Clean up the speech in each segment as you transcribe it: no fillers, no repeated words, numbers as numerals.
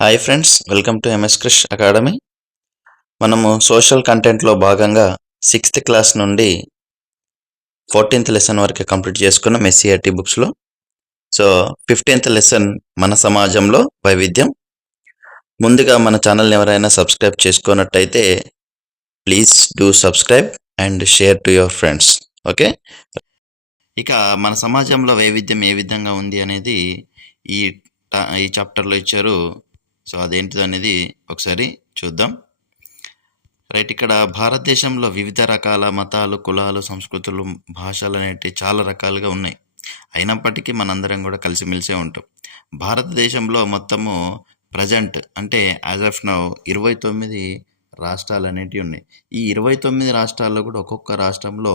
Hi friends, welcome to MS Krish academy. మనము social కంటెంట్లో భాగంగా 6th క్లాస్ నుండి 14th లెసన్ వరకు కంప్లీట్ చేసుకున్నాం ఎస్సీఆర్టీ బుక్స్లో. సో 15th లెసన్ మన సమాజంలో వైవిధ్యం. ముందుగా మన ఛానల్ని ఎవరైనా సబ్స్క్రైబ్ చేసుకున్నట్టయితే please do subscribe and share to your friends. Okay, ఇక మన సమాజంలో వైవిధ్యం ఏ విధంగా ఉంది అనేది ఈ చాప్టర్లో ఇచ్చారు. సో అదేంటిది అనేది ఒకసారి చూద్దాం. రైట్, ఇక్కడ భారతదేశంలో వివిధ రకాల మతాలు, కులాలు, సంస్కృతులు, భాషలు అనేటివి చాలా రకాలుగా ఉన్నాయి. అయినప్పటికీ మనందరం కూడా కలిసిమెలిసే ఉంటాం. భారతదేశంలో మొత్తము ప్రజెంట్ అంటే యాజ్ ఆఫ్ నౌ 29 రాష్ట్రాలు అనేటివి ఉన్నాయి. ఈ 29 రాష్ట్రాల్లో కూడా ఒక్కొక్క రాష్ట్రంలో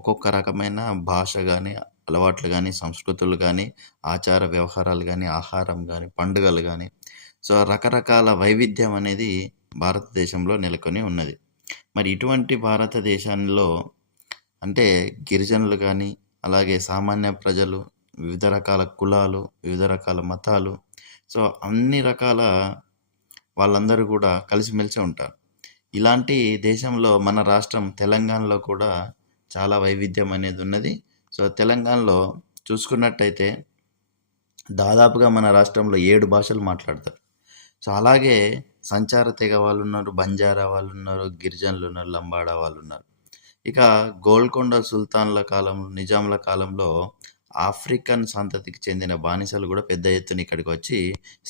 ఒక్కొక్క రకమైన భాష కానీ, అలవాట్లు కానీ, సంస్కృతులు కానీ, ఆచార వ్యవహారాలు కానీ, ఆహారం కానీ, పండుగలు కానీ, సో రకరకాల వైవిధ్యం అనేది భారతదేశంలో నెలకొని ఉన్నది. మరి ఇటువంటి భారతదేశంలో అంటే గిరిజనులు కానీ, అలాగే సామాన్య ప్రజలు, వివిధ రకాల కులాలు, వివిధ రకాల మతాలు, సో అన్ని రకాల వాళ్ళందరూ కూడా కలిసిమెలిసి ఉంటారు. ఇలాంటి దేశంలో మన రాష్ట్రం తెలంగాణలో కూడా చాలా వైవిధ్యం అనేది ఉన్నది. సో తెలంగాణలో చూసుకున్నట్టయితే దాదాపుగా మన రాష్ట్రంలో 7 భాషలు మాట్లాడతారు. సో అలాగే సంచార తెగ వాళ్ళు ఉన్నారు, బంజారా వాళ్ళు ఉన్నారు, గిరిజనులు ఉన్నారు, లంబాడా వాళ్ళు ఉన్నారు. ఇక గోల్కొండ సుల్తాన్ల కాలంలో, నిజాంల కాలంలో ఆఫ్రికన్ సంతతికి చెందిన బానిసలు కూడా పెద్ద ఎత్తున ఇక్కడికి వచ్చి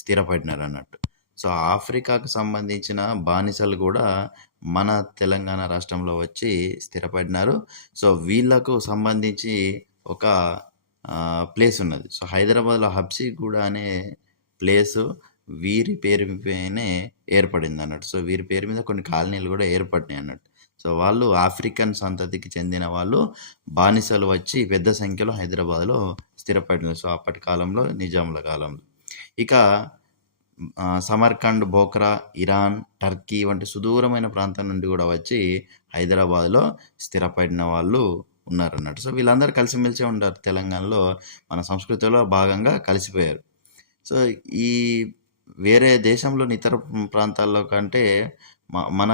స్థిరపడినారు అన్నట్టు. సో ఆఫ్రికాకు సంబంధించిన బానిసలు కూడా మన తెలంగాణ రాష్ట్రంలో వచ్చి స్థిరపడినారు. సో వీళ్ళకు సంబంధించి ఒక ప్లేస్ ఉన్నది. సో హైదరాబాద్లో హబ్సిగూడ అనే ప్లేసు వీరి పేరు మీదనే ఏర్పడింది అన్నట్టు. సో వీరి పేరు మీద కొన్ని కాలనీలు కూడా ఏర్పడినాయి అన్నట్టు. సో వాళ్ళు ఆఫ్రికన్ సంతతికి చెందిన వాళ్ళు బానిసలు వచ్చి పెద్ద సంఖ్యలో హైదరాబాద్లో స్థిరపడినారు. సో అప్పటి కాలంలో, నిజాంల కాలంలో. ఇక సమర్కండ్, బోక్రా, ఇరాన్, టర్కీ వంటి సుదూరమైన ప్రాంతం నుండి కూడా వచ్చి హైదరాబాద్లో స్థిరపడిన వాళ్ళు ఉన్నారన్నట్టు. సో వీళ్ళందరూ కలిసిమెలిసి ఉంటారు. తెలంగాణలో మన సంస్కృతిలో భాగంగా కలిసిపోయారు. సో ఈ వేరే దేశంలోని ఇతర ప్రాంతాల్లో కంటే మన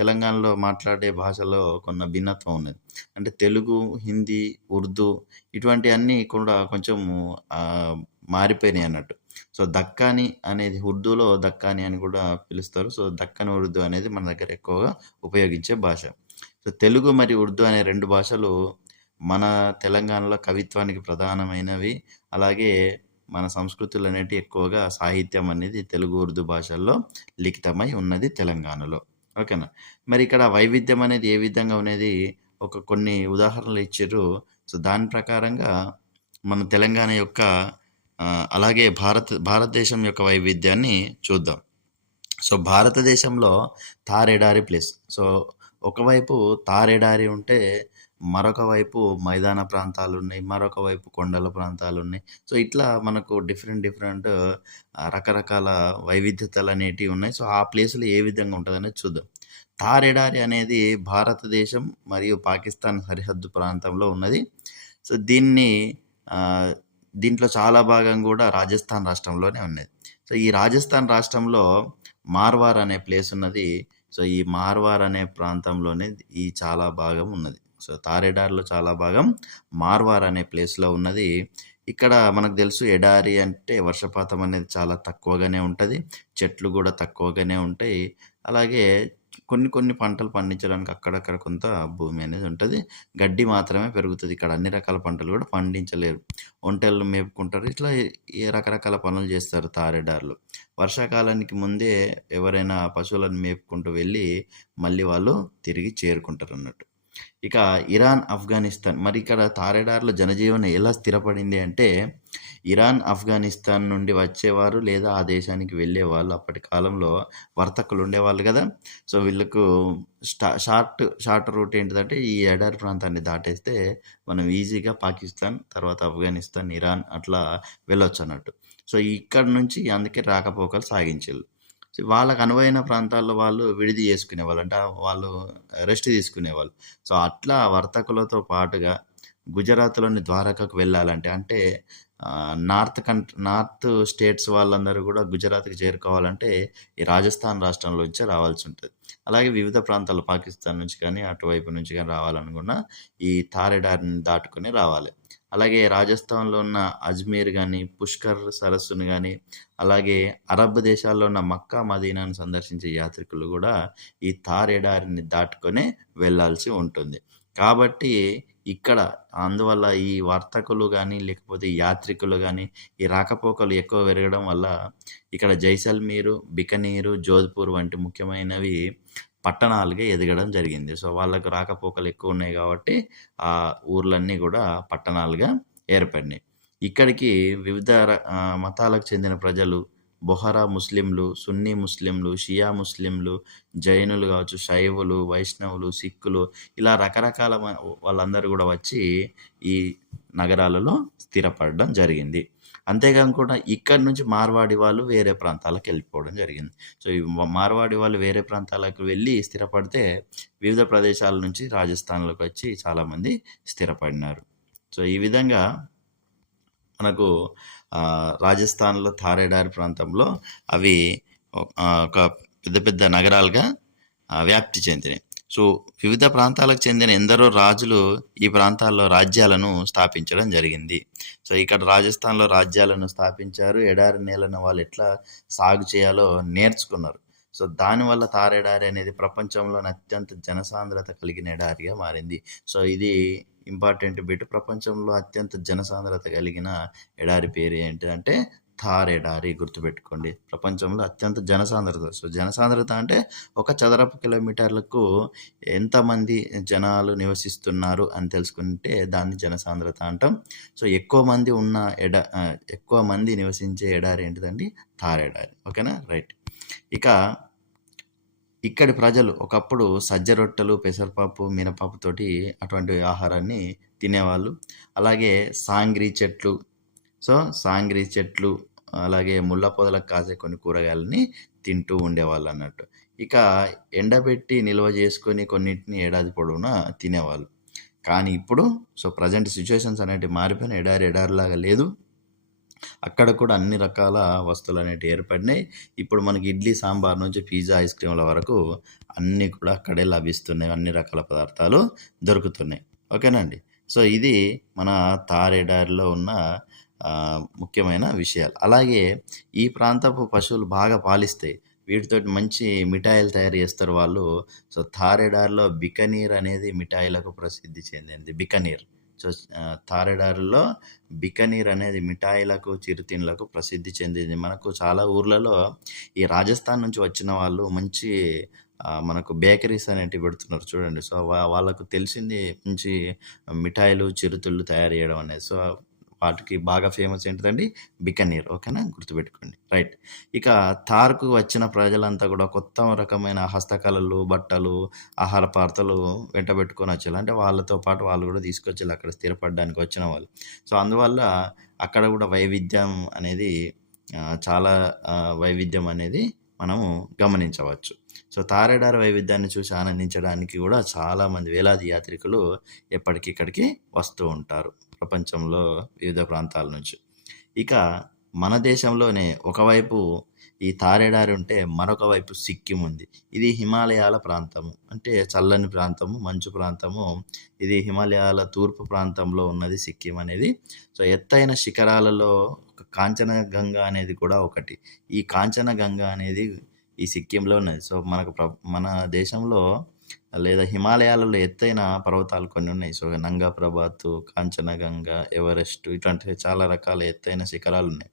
తెలంగాణలో మాట్లాడే భాషలో కొన్న భిన్నత్వం ఉన్నది. అంటే తెలుగు, హిందీ, ఉర్దూ ఇటువంటి అన్నీ కూడా కొంచెం మారిపోయినాయి అన్నట్టు. సో దక్కాని అనేది ఉర్దూలో దక్కాని అని కూడా పిలుస్తారు. సో దక్కన్ ఉర్దూ అనేది మన దగ్గర ఎక్కువగా ఉపయోగించే భాష. సో తెలుగు మరియు ఉర్దూ అనే 2 భాషలు మన తెలంగాణలో కవిత్వానికి ప్రధానమైనవి. అలాగే మన సంస్కృతులు అనేటివి ఎక్కువగా సాహిత్యం అనేది తెలుగు, ఉర్దూ భాషల్లో లిఖితమై ఉన్నది తెలంగాణలో. ఓకేనా. మరి ఇక్కడ వైవిధ్యం అనేది ఏ విధంగా అనేది కొన్ని ఉదాహరణలు ఇచ్చారు. సో దాని ప్రకారంగా మన తెలంగాణ యొక్క అలాగే భారతదేశం యొక్క వైవిధ్యాన్ని చూద్దాం. సో భారతదేశంలో థార్ ఎడారి ప్లేస్. సో ఒకవైపు థార్ ఎడారి ఉంటే మరొక వైపు మైదాన ప్రాంతాలు ఉన్నాయి, మరొక వైపు కొండల ప్రాంతాలు ఉన్నాయి. సో ఇట్లా మనకు డిఫరెంట్ రకరకాల వైవిధ్యతలు అనేటివి ఉన్నాయి. సో ఆ ప్లేసులు ఏ విధంగా ఉంటుంది అనేది చూద్దాం. థార్ ఎడారి అనేది భారతదేశం మరియు పాకిస్తాన్ సరిహద్దు ప్రాంతంలో ఉన్నది. సో దీంట్లో చాలా భాగం కూడా రాజస్థాన్ రాష్ట్రంలోనే ఉన్నది. సో ఈ రాజస్థాన్ రాష్ట్రంలో మార్వార్ అనే ప్లేస్ ఉన్నది. సో ఈ మార్వార్ అనే ప్రాంతంలోనే ఈ చాలా భాగం ఉన్నది. సో థార్ ఎడారిలో చాలా భాగం మార్వార్ అనే ప్లేస్లో ఉన్నది. ఇక్కడ మనకు తెలుసు ఎడారి అంటే వర్షపాతం అనేది చాలా తక్కువగానే ఉంటుంది, చెట్లు కూడా తక్కువగానే ఉంటాయి. అలాగే కొన్ని పంటలు పండించడానికి అక్కడక్కడ కొంత భూమి అనేది ఉంటుంది, గడ్డి మాత్రమే పెరుగుతుంది. ఇక్కడ అన్ని రకాల పంటలు కూడా పండించలేరు, ఒంటెలను మేపుకుంటారు. ఇట్లా రకరకాల పనులు చేస్తారు థార్ ఎడారిలో. వర్షాకాలానికి ముందే ఎవరైనా పశువులను మేపుకుంటూ వెళ్ళి మళ్ళీ వాళ్ళు తిరిగి చేరుకుంటారు అన్నట్టు. ఇక ఇరాన్, ఆఫ్ఘనిస్తాన్. మరి ఇక్కడ థార్ ఎడారిలో జనజీవనం ఎలా స్థిరపడింది అంటే ఇరాన్, ఆఫ్ఘనిస్తాన్ నుండి వచ్చేవారు లేదా ఆ దేశానికి వెళ్ళేవాళ్ళు. అప్పటి కాలంలో వర్తకులు ఉండేవాళ్ళు కదా. సో వీళ్ళకు షార్ట్ రూట్ ఏంటిదంటే ఈ ఎడారి ప్రాంతాన్ని దాటేస్తే మనం ఈజీగా పాకిస్తాన్, తర్వాత ఆఫ్ఘనిస్తాన్, ఇరాన్ అట్లా వెళ్ళొచ్చు అన్నట్టు. సో ఇక్కడ నుంచి అందుకే రాకపోకలు సాగించారు. వాళ్ళకు అనువైన ప్రాంతాల్లో వాళ్ళు విడిది చేసుకునేవాళ్ళు, అంటే వాళ్ళు రెస్ట్ తీసుకునేవాళ్ళు. సో అట్లా వర్తకులతో పాటుగా గుజరాత్‌లోని ద్వారకాకు వెళ్ళాలంటే అంటే నార్త్ స్టేట్స్ వాళ్ళందరూ గూడా గుజరాత్‌కి చేరుకోవాలంటే ఈ రాజస్థాన్ రాష్ట్రంలో నుంచే రావాల్సుంటది. అలాగే వివిధ ప్రాంతాలు పాకిస్తాన్ నుంచి కానీ, అటువైపు నుంచి గాని రావాలనుకున్నా ఈ థార్ ఎడారిని దాటుకొని రావాలి. అలాగే రాజస్థాన్‌లో ఉన్న అజ్మీర్ గాని, పుష్కర్ సరస్సును గాని, అలాగే అరబ్ దేశాల్లో ఉన్న మక్కా, మదీనాను సందర్శించే యాత్రికులు గూడా ఈ థార్ ఎడారిని దాటుకొనే వెళ్ళాల్సి ఉంటుంది. కాబట్టి ఇక్కడ అందువల్ల ఈ వర్తకులు గాని, లేకపోతే ఈ యాత్రికులు గాని, ఈ రాకపోకలు ఎక్కువ పెరగడం వల్ల ఇక్కడ జైసల్మీరు, బికనీరు, జోధ్‌పూర్ వంటి ముఖ్యమైనవి పట్టణాలుగా ఎదగడం జరిగింది. సో, వాళ్ళకు రాకపోకలు ఎక్కువున్నాయి గాబట్టి, ఆ ఊర్లన్నీ గూడా పట్టణాలుగా ఏర్పడినాయి. ఇక్కడికి వివిధ మతాలకు చెందిన ప్రజలు, బొహరా ముస్లింలు, సున్నీ ముస్లింలు, షియా ముస్లింలు, జైనులు గావచ్చు, శైవులు, వైష్ణవులు, సిక్కులు ఇలా రకరకాల వాళ్ళందరూ గూడా వచ్చి ఈ నగరాలలో స్థిరపడడం జరిగింది. అంతేకాకుండా ఇక్కడి నుంచి మార్వాడి వాళ్ళు వేరే ప్రాంతాలకెళ్ళిపోవడం జరిగింది. సో, ఈ మార్వాడి వాళ్ళు వేరే ప్రాంతాలకు వెళ్ళి స్థిరపడితే వివిధ ప్రదేశాల నుంచి రాజస్థాన్‌లోకి వచ్చి చాలామంది స్థిరపడినారు. సో, ఈ విధంగా మనకు రాజస్థాన్‌లో థార్ ఎడారి ప్రాంతంలో అవి ఒక పెద్ద పెద్ద నగరాలుగా వ్యాప్తి చెందినాయి. సో, వివిధ ప్రాంతాలకు చెందిన ఎందరో రాజులు ఈ ప్రాంతాల్లో రాజ్యాలను స్థాపించడం జరిగింది. సో, ఇక్కడ రాజస్థాన్‌లో రాజ్యాలను స్థాపించారు. ఎడారి నేలను వాళ్ళు ఎట్లా సాగు చేయాలో నేర్చుకున్నారు. సో, దానివల్ల థార్ ఎడారి అనేది ప్రపంచంలోనే అత్యంత జనసాంద్రత కలిగిన ఎడారిగా మారింది. సో, ఇది ఇంపార్టెంట్ బిట్. ప్రపంచంలో అత్యంత జనసాంద్రత కలిగిన ఎడారి పేరు ఏంటిదంటే థార్ ఎడారి. గుర్తుపెట్టుకోండి. ప్రపంచంలో అత్యంత జనసాంద్రత. సో, జనసాంద్రత అంటే ఒక చదరపు కిలోమీటర్లకు ఎంతమంది జనాలు నివసిస్తున్నారు అని తెలుసుకుంటే దాన్ని జనసాంద్రత అంటాం. సో, ఎక్కువ మంది నివసించే ఎడారి ఏంటిదండి? థార్ ఎడారి. ఓకేనా? రైట్. ఇక ఇక్కడి ప్రజలు ఒకప్పుడు సజ్జ రొట్టెలు, పెసరపప్పు, మినపప్పుతోటి అటువంటి ఆహారాన్ని తినేవాళ్ళు. అలాగే సాంగ్రీ చెట్లు, సాంగ్రీ చెట్లు, అలాగే ముళ్ళ పొదలకు కాసే కొన్ని కూరగాయలని తింటూ ఉండేవాళ్ళన్నట్టు. ఇక ఎండబెట్టి నిల్వ చేసుకొని కొన్నిటిని ఏడాది పొడవునా తినేవాళ్ళు. కానీ ఇప్పుడు ప్రెజెంట్ సిచ్యుయేషన్స్ అనేటివి మారిపోయినాయి. ఎడారిలాగా లేదు. అక్కడ కూడా అన్ని రకాల వస్తువులనేటివి ఏర్పడినాయి. ఇప్పుడు మనకి ఇడ్లీ, సాంబార్ నుంచి పిజ్జా, ఐస్ క్రీమ్‌ల వరకు అన్నీ కూడా అక్కడే లభిస్తున్నాయి. అన్ని రకాల పదార్థాలు దొరుకుతున్నాయి. ఓకేనా అండి. సో, ఇది మన థార్ ఎడారిలో ఉన్న ముఖ్యమైన విషయాలు. అలాగే ఈ ప్రాంతపు పశువులు బాగా పాలిస్తాయి. వీటితోటి మంచి మిఠాయిలు తయారు చేస్తారు వాళ్ళు. సో, థార్ ఎడారిలో బికనీర్ అనేది మిఠాయిలకు ప్రసిద్ధి చెందింది. బికనీర్. సో, థార్ ఎడారిలో బికనీర్ అనేది మిఠాయిలకు, చిరుతిండ్లకు ప్రసిద్ధి చెందింది. మనకు చాలా ఊర్లలో ఈ రాజస్థాన్ నుంచి వచ్చిన వాళ్ళు మంచి మనకు బేకరీస్ అనేటివి పెడుతున్నారు చూడండి. సో, వాళ్ళకు తెలిసింది మంచి మిఠాయిలు, చిరుతిళ్ళు తయారు చేయడం అనేది. సో, వాటికి బాగా ఫేమస్ ఏంటిదండి? బికనీర్. ఓకేనా? గుర్తుపెట్టుకోండి. రైట్. ఇక థార్‌కు వచ్చిన ప్రజలంతా కూడా కొత్త రకమైన హస్తకళలు, బట్టలు, ఆహార పదార్థాలు వెంటబెట్టుకొని వచ్చేళ్ళు. అంటే వాళ్ళతో పాటు వాళ్ళు కూడా తీసుకొచ్చేళ్ళు అక్కడ స్థిరపడడానికి వచ్చిన వాళ్ళు. సో, అందువల్ల అక్కడ కూడా వైవిధ్యం అనేది చాలా వైవిధ్యం అనేది మనము గమనించవచ్చు. సో, థార్ ఎడారి వైవిధ్యాన్ని చూసి ఆనందించడానికి కూడా చాలామంది వేలాది యాత్రికులు ఎప్పటికిక్కడికి వస్తూ ఉంటారు. ప్రపంచంలో వివిధ ప్రాంతాల నుంచి. ఇక మన దేశంలోనే ఒకవైపు ఈ థార్ ఎడారి ఉంటే మరొక వైపు సిక్కిం ఉంది. ఇది హిమాలయాల ప్రాంతము. అంటే చల్లని ప్రాంతము, మంచు ప్రాంతము. ఇది హిమాలయాల తూర్పు ప్రాంతంలో ఉన్నది సిక్కిం అనేది. సో, ఎత్తైన శిఖరాలలో కాంచనగంగా అనేది కూడా ఒకటి. ఈ కాంచనగంగా అనేది ఈ సిక్కింలో ఉన్నది. సో, మన దేశంలో లేదా హిమాలయాలలో ఎత్తైన పర్వతాలు కొన్ని ఉన్నాయి. సో, నంగా ప్రభాత్, కాంచనగంగా, ఎవరెస్ట్ ఇట్లాంటి చాలా రకాల ఎత్తైన శిఖరాలు ఉన్నాయి.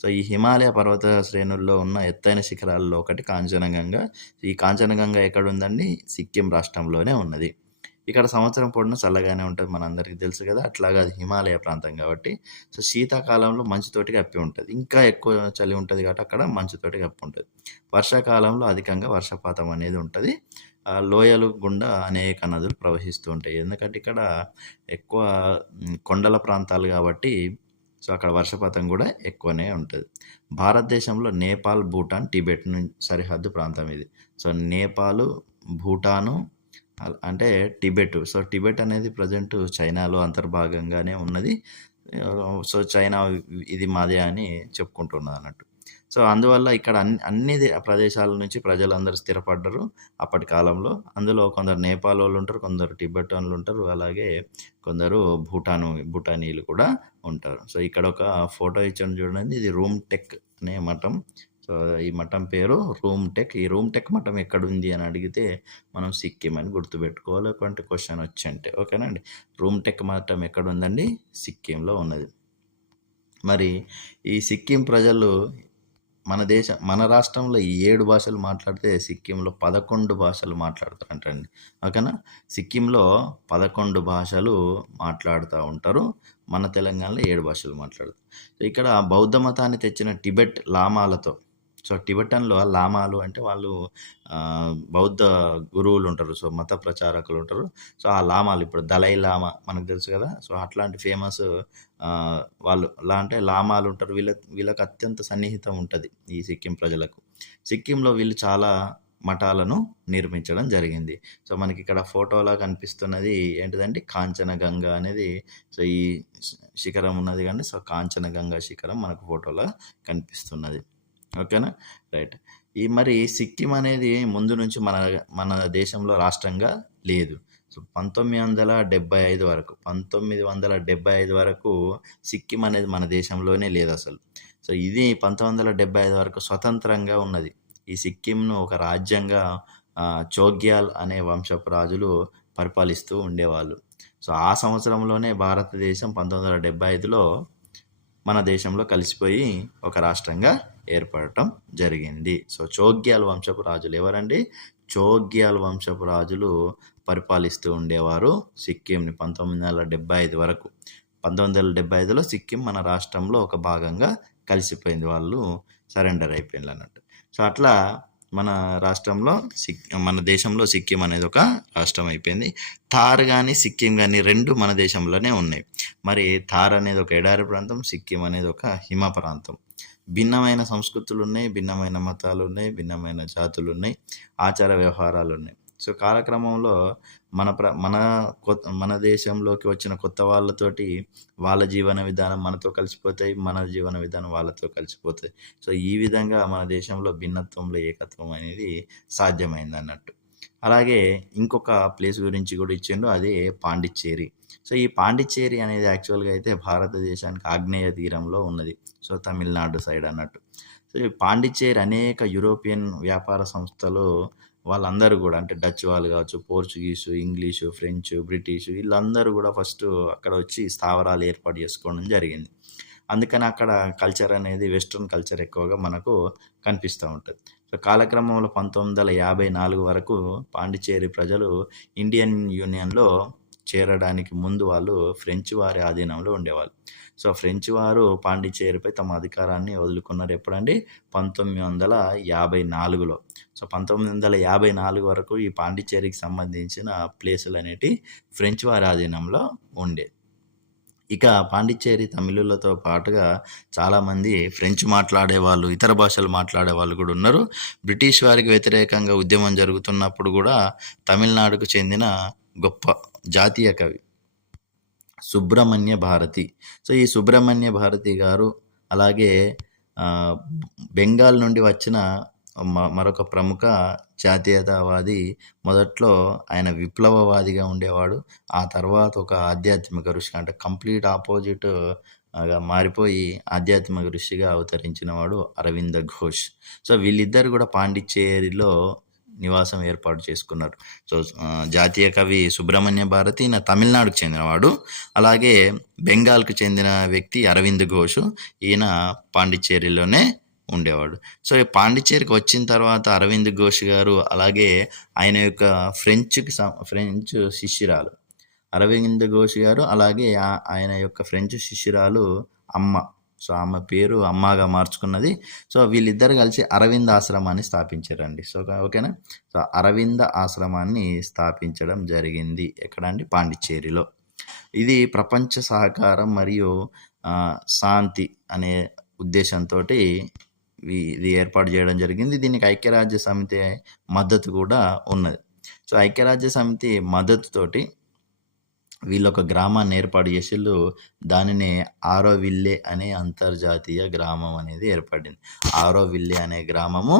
సో, ఈ హిమాలయ పర్వత శ్రేణుల్లో ఉన్న ఎత్తైన శిఖరాల్లో ఒకటి కాంచనగంగా. ఈ కాంచనగంగా ఎక్కడుందండి? సిక్కిం రాష్ట్రంలోనే ఉన్నది. ఇక్కడ సంవత్సరం పొడునా చల్లగానే ఉంటది. మనందరికీ తెలుసు కదా! అట్లాగా అది హిమాలయ ప్రాంతం కాబట్టి సో, శీతాకాలంలో మంచుతోటి కప్పి ఉంటది. ఇంకా ఎక్కువ చలి ఉంటది కాబట్టి అక్కడ మంచుతోటి కప్పి ఉంటది. వర్షాకాలంలో అధికంగా వర్షపాతం అనేది ఉంటది. లోయలు గుండా అనేక నదులు ప్రవహిస్తూ ఉంటాయి. ఎందుకంటే ఇక్కడ ఎక్కువ కొండల ప్రాంతాలు కాబట్టి సో, అక్కడ వర్షపాతం కూడా ఎక్కువనే ఉంటది. భారతదేశంలో నేపాల్, భూటాన్, టిబెట్ సరిహద్దు ప్రాంతం ఇది. సో, నేపాలు, భూటాను, అంటే టిబెట్. సో, టిబెట్ అనేది ప్రెజెంట్ చైనాలో అంతర్భాగంగానే ఉన్నది. సో, చైనా ఇది మాదే అని చెప్పుకుంటున్నదన్నట్టు. సో, అందువల్ల ఇక్కడ అన్ని ప్రదేశాల నుంచి ప్రజలందరూ స్థిరపడ్డరు అప్పటి కాలంలో. అందులో కొందరు నేపాలోళ్ళుంటారు, కొందరు టిబెటోన్లుంటారు, అలాగే కొందరు భూటానీలు కూడా ఉంటారు. సో, ఇక్కడ ఒక ఫోటో ఇచ్చాను చూడండి. ఇది రూమ్ టెక్ అనే మఠం. సో, ఈ మఠం పేరు రూమ్ టెక్. ఈ రూమ్ టెక్ మఠం ఎక్కడుంది అని అడిగితే మనం సిక్కిం అని గుర్తుపెట్టుకోవాలి. ఒకటి క్వశ్చన్ వచ్చంటే ఓకేనా అండి. రూమ్ టెక్ మఠం ఎక్కడుందండి? సిక్కింలో ఉన్నది. మరి ఈ సిక్కిం ప్రజలు మన రాష్ట్రంలో 7 భాషలు మాట్లాడితే సిక్కింలో 11 భాషలు మాట్లాడతారంటండి. ఓకేనా. సిక్కింలో 11 భాషలు మాట్లాడుతూ ఉంటారు. మన తెలంగాణలో 7 భాషలు మాట్లాడతారు. ఇక్కడ బౌద్ధ మతాన్ని తెచ్చిన టిబెట్ లామాలతో, సో టిబెటన్లో లామాలు అంటే వాళ్ళు బౌద్ధ గురువులు ఉంటారు, సో మత ప్రచారకులు ఉంటారు. సో ఆ లామాలు ఇప్పుడు దలై లామా మనకు తెలుసు కదా. సో అట్లాంటి ఫేమస్ వాళ్ళు అంటే లామాలు ఉంటారు. వీళ్ళకి అత్యంత సన్నిహితం ఉంటుంది ఈ సిక్కిం ప్రజలకు. సిక్కింలో వీళ్ళు చాలా మఠాలను నిర్మించడం జరిగింది. సో మనకి ఇక్కడ ఫోటోలా కనిపిస్తున్నది ఏంటిదంటే కాంచనగంగ అనేది. సో ఈ శిఖరం ఉన్నది కానీ, సో కాంచనగంగ శిఖరం మనకు ఫోటోలా కనిపిస్తున్నది. ఓకేనా, రైట్. ఈ మరి సిక్కిం అనేది ముందు నుంచి మన దేశంలో రాష్ట్రంగా లేదు. సో 1975 వరకు 1975 వరకు సిక్కిం అనేది మన దేశంలోనే లేదు అసలు. సో ఇది 1975 వరకు స్వతంత్రంగా ఉన్నది. ఈ సిక్కింను ఒక రాజ్యంగా చోగ్యాల్ అనే వంశపు రాజులు పరిపాలిస్తూ ఉండేవాళ్ళు. సో ఆ సంవత్సరంలోనే భారతదేశం 1975లో మన దేశంలో కలిసిపోయి ఒక రాష్ట్రంగా ఏర్పడటం జరిగింది. సో చోగ్యాల్ వంశపు రాజులు ఎవరండి? చోగ్యాల్ వంశపు రాజులు పరిపాలిస్తూ ఉండేవారు సిక్కింని 1975 వరకు. 1975లో సిక్కిం మన రాష్ట్రంలో ఒక భాగంగా కలిసిపోయింది. వాళ్ళు సరెండర్ అయిపోయింది అన్నట్టు. సో అట్లా మన రాష్ట్రంలో మన దేశంలో సిక్కిం అనేది ఒక రాష్ట్రం అయిపోయింది. థార్ కానీ సిక్కిం కానీ రెండు మన దేశంలోనే ఉన్నాయి. మరి థార్ అనేది ఒక ఎడారి ప్రాంతం, సిక్కిం అనేది ఒక హిమ ప్రాంతం. భిన్నమైన సంస్కృతులు ఉన్నాయి, భిన్నమైన మతాలు ఉన్నాయి, భిన్నమైన జాతులు ఉన్నాయి, ఆచార వ్యవహారాలు ఉన్నాయి. సో కాలక్రమంలో మన దేశంలోకి వచ్చిన కొత్త వాళ్ళతోటి వాళ్ళ జీవన విధానం మనతో కలిసిపోతాయి, మన జీవన విధానం వాళ్ళతో కలిసిపోతాయి. సో ఈ విధంగా మన దేశంలో భిన్నత్వంలో ఏకత్వం అనేది సాధ్యమైంది అన్నట్టు. అలాగే ఇంకొక ప్లేస్ గురించి కూడా ఇచ్చిండు, అదే పాండిచ్చేరి. సో ఈ పాండిచ్చేరి అనేది యాక్చువల్గా అయితే భారతదేశానికి ఆగ్నేయ తీరంలో ఉన్నది. సో తమిళనాడు సైడ్ అన్నట్టు. సో ఈ పాండిచ్చేరి అనేక యూరోపియన్ వ్యాపార సంస్థలు వాళ్ళందరూ కూడా, అంటే డచ్ వాళ్ళు కావచ్చు, పోర్చుగీసు, ఇంగ్లీషు, ఫ్రెంచ్, బ్రిటిష్, వీళ్ళందరూ కూడా ఫస్ట్ అక్కడ వచ్చి స్థావరాలు ఏర్పాటు చేసుకోవడం జరిగింది. అందుకని అక్కడ కల్చర్ అనేది వెస్ట్రన్ కల్చర్ ఎక్కువగా మనకు కనిపిస్తూ ఉంటుంది. సో కాలక్రమంలో 1954 వరకు పాండిచ్చేరి ప్రజలు ఇండియన్ యూనియన్లో చేరడానికి ముందు వాళ్ళు ఫ్రెంచ్ వారి ఆధీనంలో ఉండేవాళ్ళు. సో ఫ్రెంచ్ వారు పాండిచ్చేరిపై తమ అధికారాన్ని వదులుకున్నారు ఎప్పుడండి? 1954లో. సో 1954 వరకు ఈ పాండిచ్చేరికి సంబంధించిన ప్లేసులు అనేటివి ఫ్రెంచ్ వారి ఆధీనంలో ఉండే. ఇక పాండిచ్చేరి తమిళులతో పాటుగా చాలామంది ఫ్రెంచ్ మాట్లాడే వాళ్ళు, ఇతర భాషలు మాట్లాడే వాళ్ళు కూడా ఉన్నారు. బ్రిటిష్ వారికి వ్యతిరేకంగా ఉద్యమం జరుగుతున్నప్పుడు కూడా తమిళనాడుకు చెందిన గొప్ప జాతీయ కవి సుబ్రహ్మణ్య భారతి. సో ఈ సుబ్రహ్మణ్య భారతి గారు, అలాగే బెంగాల్ నుండి వచ్చిన మరొక ప్రముఖ జాతీయతావాది. మొదట్లో ఆయన విప్లవవాదిగా ఉండేవాడు. ఆ తర్వాత ఒక ఆధ్యాత్మిక ఋషి, అంటే కంప్లీట్ ఆపోజిట్గా మారిపోయి ఆధ్యాత్మిక ఋషిగా అవతరించిన వాడు అరవింద ఘోష్. సో వీళ్ళిద్దరు కూడా పాండిచ్చేరిలో నివాసం ఏర్పాటు చేసుకున్నారు. సో జాతీయ కవి సుబ్రహ్మణ్య భారతి ఈయన తమిళనాడుకు చెందినవాడు. అలాగే బెంగాల్కు చెందిన వ్యక్తి అరవింద్ ఘోష్, ఈయన పాండిచ్చేరిలోనే ఉండేవాడు. సో ఈ పాండిచ్చేరికి వచ్చిన తర్వాత అరవింద్ ఘోష్ గారు, అలాగే ఆయన యొక్క ఫ్రెంచ్ శిష్యురాలు అరవింద్ ఘోష్ గారు, అలాగే ఆయన యొక్క ఫ్రెంచ్ శిష్యురాలు అమ్మ. సో ఆమె పేరు అమ్మగా మార్చుకున్నది. సో వీళ్ళిద్దరు కలిసి అరవింద ఆశ్రమాన్ని స్థాపించారండి. సో ఓకేనా. సో అరవింద ఆశ్రమాన్ని స్థాపించడం జరిగింది ఎక్కడండి? పాండిచ్చేరిలో. ఇది ప్రపంచ సహకారం మరియు శాంతి అనే ఉద్దేశంతో ఇది ఏర్పాటు చేయడం జరిగింది. దీనికి ఐక్యరాజ్య సమితి మద్దతు కూడా ఉన్నది. సో సో ఐక్యరాజ్య సమితి మద్దతుతోటి వీళ్ళు ఒక గ్రామాన్ని ఏర్పాటు చేసిళ్ళు. దానినే ఆరోవిల్లే అనే అంతర్జాతీయ గ్రామం అనేది ఏర్పడింది. ఆరోవిల్లే అనే గ్రామము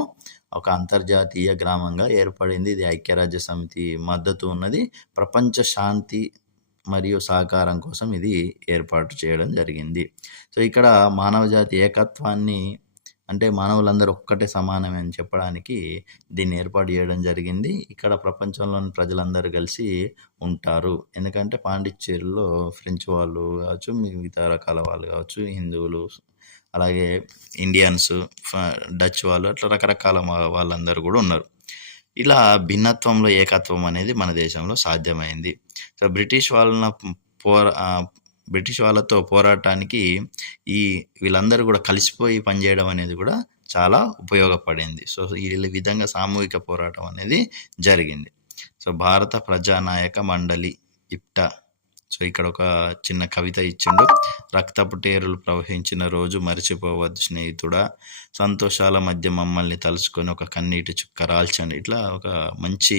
ఒక అంతర్జాతీయ గ్రామంగా ఏర్పడింది. ఇది ఐక్యరాజ్య సమితి మద్దతు ఉన్నది. ప్రపంచ శాంతి మరియు సహకారం కోసం ఇది ఏర్పాటు చేయడం జరిగింది. సో ఇక్కడ మానవజాతి ఏకత్వాన్ని, అంటే మానవులందరూ ఒక్కటే సమానమే అని చెప్పడానికి దీన్ని ఏర్పాటు చేయడం జరిగింది. ఇక్కడ ప్రపంచంలోని ప్రజలందరూ కలిసి ఉంటారు. ఎందుకంటే పాండిచ్చేరిలో ఫ్రెంచ్ వాళ్ళు కావచ్చు, మిగతా రకాల వాళ్ళు కావచ్చు, హిందువులు, అలాగే ఇండియన్స్, డచ్ వాళ్ళు, అట్లా రకరకాల వాళ్ళందరూ కూడా ఉన్నారు. ఇలా భిన్నత్వంలో ఏకత్వం అనేది మన దేశంలో సాధ్యమైంది. సో బ్రిటిష్ వాళ్ళతో పోరాటానికి వీళ్ళందరూ కూడా కలిసిపోయి పనిచేయడం అనేది కూడా చాలా ఉపయోగపడింది. సో ఈ విధంగా సామూహిక పోరాటం అనేది జరిగింది. సో భారత ప్రజానాయక మండలి ఇప్టా. సో ఇక్కడ ఒక చిన్న కవిత ఇచ్చిండు. రక్తపు టేరులు ప్రవహించిన రోజు మరిచిపోవద్దు స్నేహితుడా, సంతోషాల మధ్య మమ్మల్ని తలుచుకొని ఒక కన్నీటి చుక్క రాల్చండి. ఇట్లా ఒక మంచి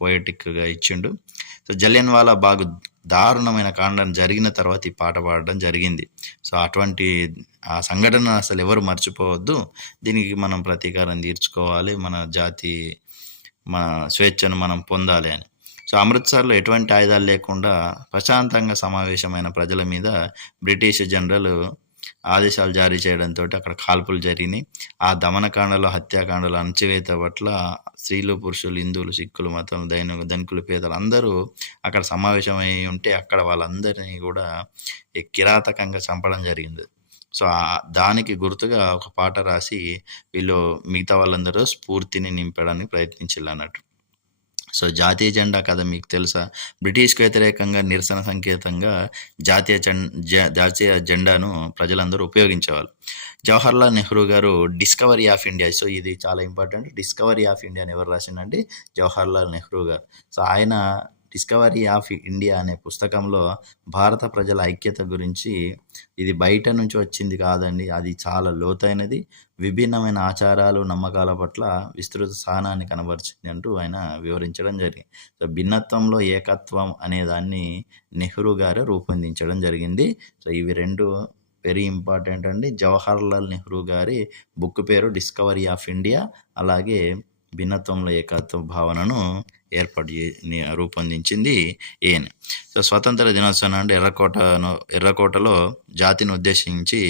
పోయటిక్గా ఇచ్చిండు. సో జలియన్ వాలా బాగ్ దారుణమైన కాండం జరిగిన తర్వాత ఈ పాట పాడడం జరిగింది. సో అటువంటి ఆ సంఘటన అసలు ఎవరు మర్చిపోవద్దు. దీనికి మనం ప్రతీకారం తీర్చుకోవాలి, మన స్వేచ్ఛను మనం పొందాలి అని. సో అమృత్సర్లో ఎటువంటి ఆయుధాలు లేకుండా ప్రశాంతంగా సమావేశమైన ప్రజల మీద బ్రిటిష్ జనరల్ ఆదేశాలు జారీ చేయడంతో అక్కడ కాల్పులు జరిగినాయి. ఆ దమనకాండలో, హత్యాకాండలో, అణచివేత పట్ల స్త్రీలు, పురుషులు, హిందువులు, సిక్కులు, మతం, ధనికులు, పేదలు అందరూ అక్కడ సమావేశమై ఉంటే అక్కడ వాళ్ళందరినీ కూడా కిరాతకంగా చంపడం జరిగింది. సో దానికి గుర్తుగా ఒక పాట రాసి వీళ్ళు మిగతా వాళ్ళందరూ స్ఫూర్తిని నింపడానికి ప్రయత్నించారు అన్నట్టు. సో జాతీయ జెండా కదా మీకు తెలుసా? బ్రిటిష్కి వ్యతిరేకంగా నిరసన సంకేతంగా జాతీయ జెండాను ప్రజలందరూ ఉపయోగించేవాళ్ళు. జవహర్లాల్ నెహ్రూ గారు డిస్కవరీ ఆఫ్ ఇండియా, సో ఇది చాలా ఇంపార్టెంట్. డిస్కవరీ ఆఫ్ ఇండియాని ఎవరు రాసిందంటే జవహర్లాల్ నెహ్రూ గారు. సో ఆయన డిస్కవరీ ఆఫ్ ఇండియా అనే పుస్తకంలో భారత ప్రజల ఐక్యత గురించి, ఇది బయట నుంచి వచ్చింది కాదండి, అది చాలా లోతైనది, విభిన్నమైన ఆచారాలు, నమ్మకాల పట్ల విస్తృత స్థానాన్ని కనబరిచింది అంటూ ఆయన వివరించడం జరిగింది. సో భిన్నత్వంలో ఏకత్వం అనే దాన్ని నెహ్రూ గారు రూపొందించడం జరిగింది. సో ఇవి రెండు వెరీ ఇంపార్టెంట్ అండి. జవహర్లాల్ నెహ్రూ గారి బుక్ పేరు డిస్కవరీ ఆఫ్ ఇండియా. అలాగే భిన్నత్వంలో ఏకత్వ భావనను రూపొందించింది ఈయన. సో స్వతంత్ర దినోత్సవం అంటే ఎర్రకోటలో జాతిని ఉద్దేశించి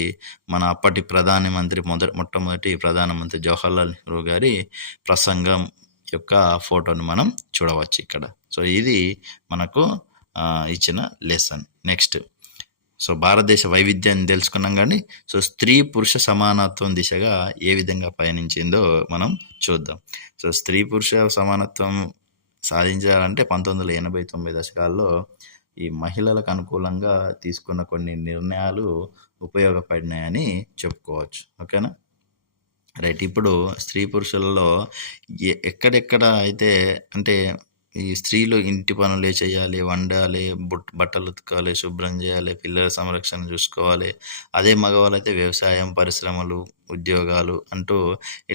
మన అప్పటి మొట్టమొదటి ప్రధానమంత్రి జవహర్లాల్ నెహ్రూ గారి ప్రసంగం యొక్క ఫోటోని మనం చూడవచ్చు ఇక్కడ. సో ఇది మనకు ఇచ్చిన లెసన్. నెక్స్ట్, సో భారతదేశ వైవిధ్యాన్ని తెలుసుకున్నాం కానీ, సో స్త్రీ పురుష సమానత్వం దిశగా ఏ విధంగా పయనించిందో మనం చూద్దాం. సో స్త్రీ పురుష సమానత్వం సాధించాలంటే 1980-90 దశకాల్లో ఈ మహిళలకు అనుకూలంగా తీసుకున్న కొన్ని నిర్ణయాలు ఉపయోగపడినాయని చెప్పుకోవచ్చు. ఓకేనా, రైట్. ఇప్పుడు స్త్రీ పురుషులలో ఎక్కడెక్కడ అయితే అంటే ఈ స్త్రీలు ఇంటి పనులే చేయాలి, వండాలి, బట్టలు ఉతకాలి, శుభ్రం చేయాలి, పిల్లల సంరక్షణ చూసుకోవాలి. అదే మగవాళ్ళు అయితే వ్యవసాయం, పరిశ్రమలు, ఉద్యోగాలు అంటూ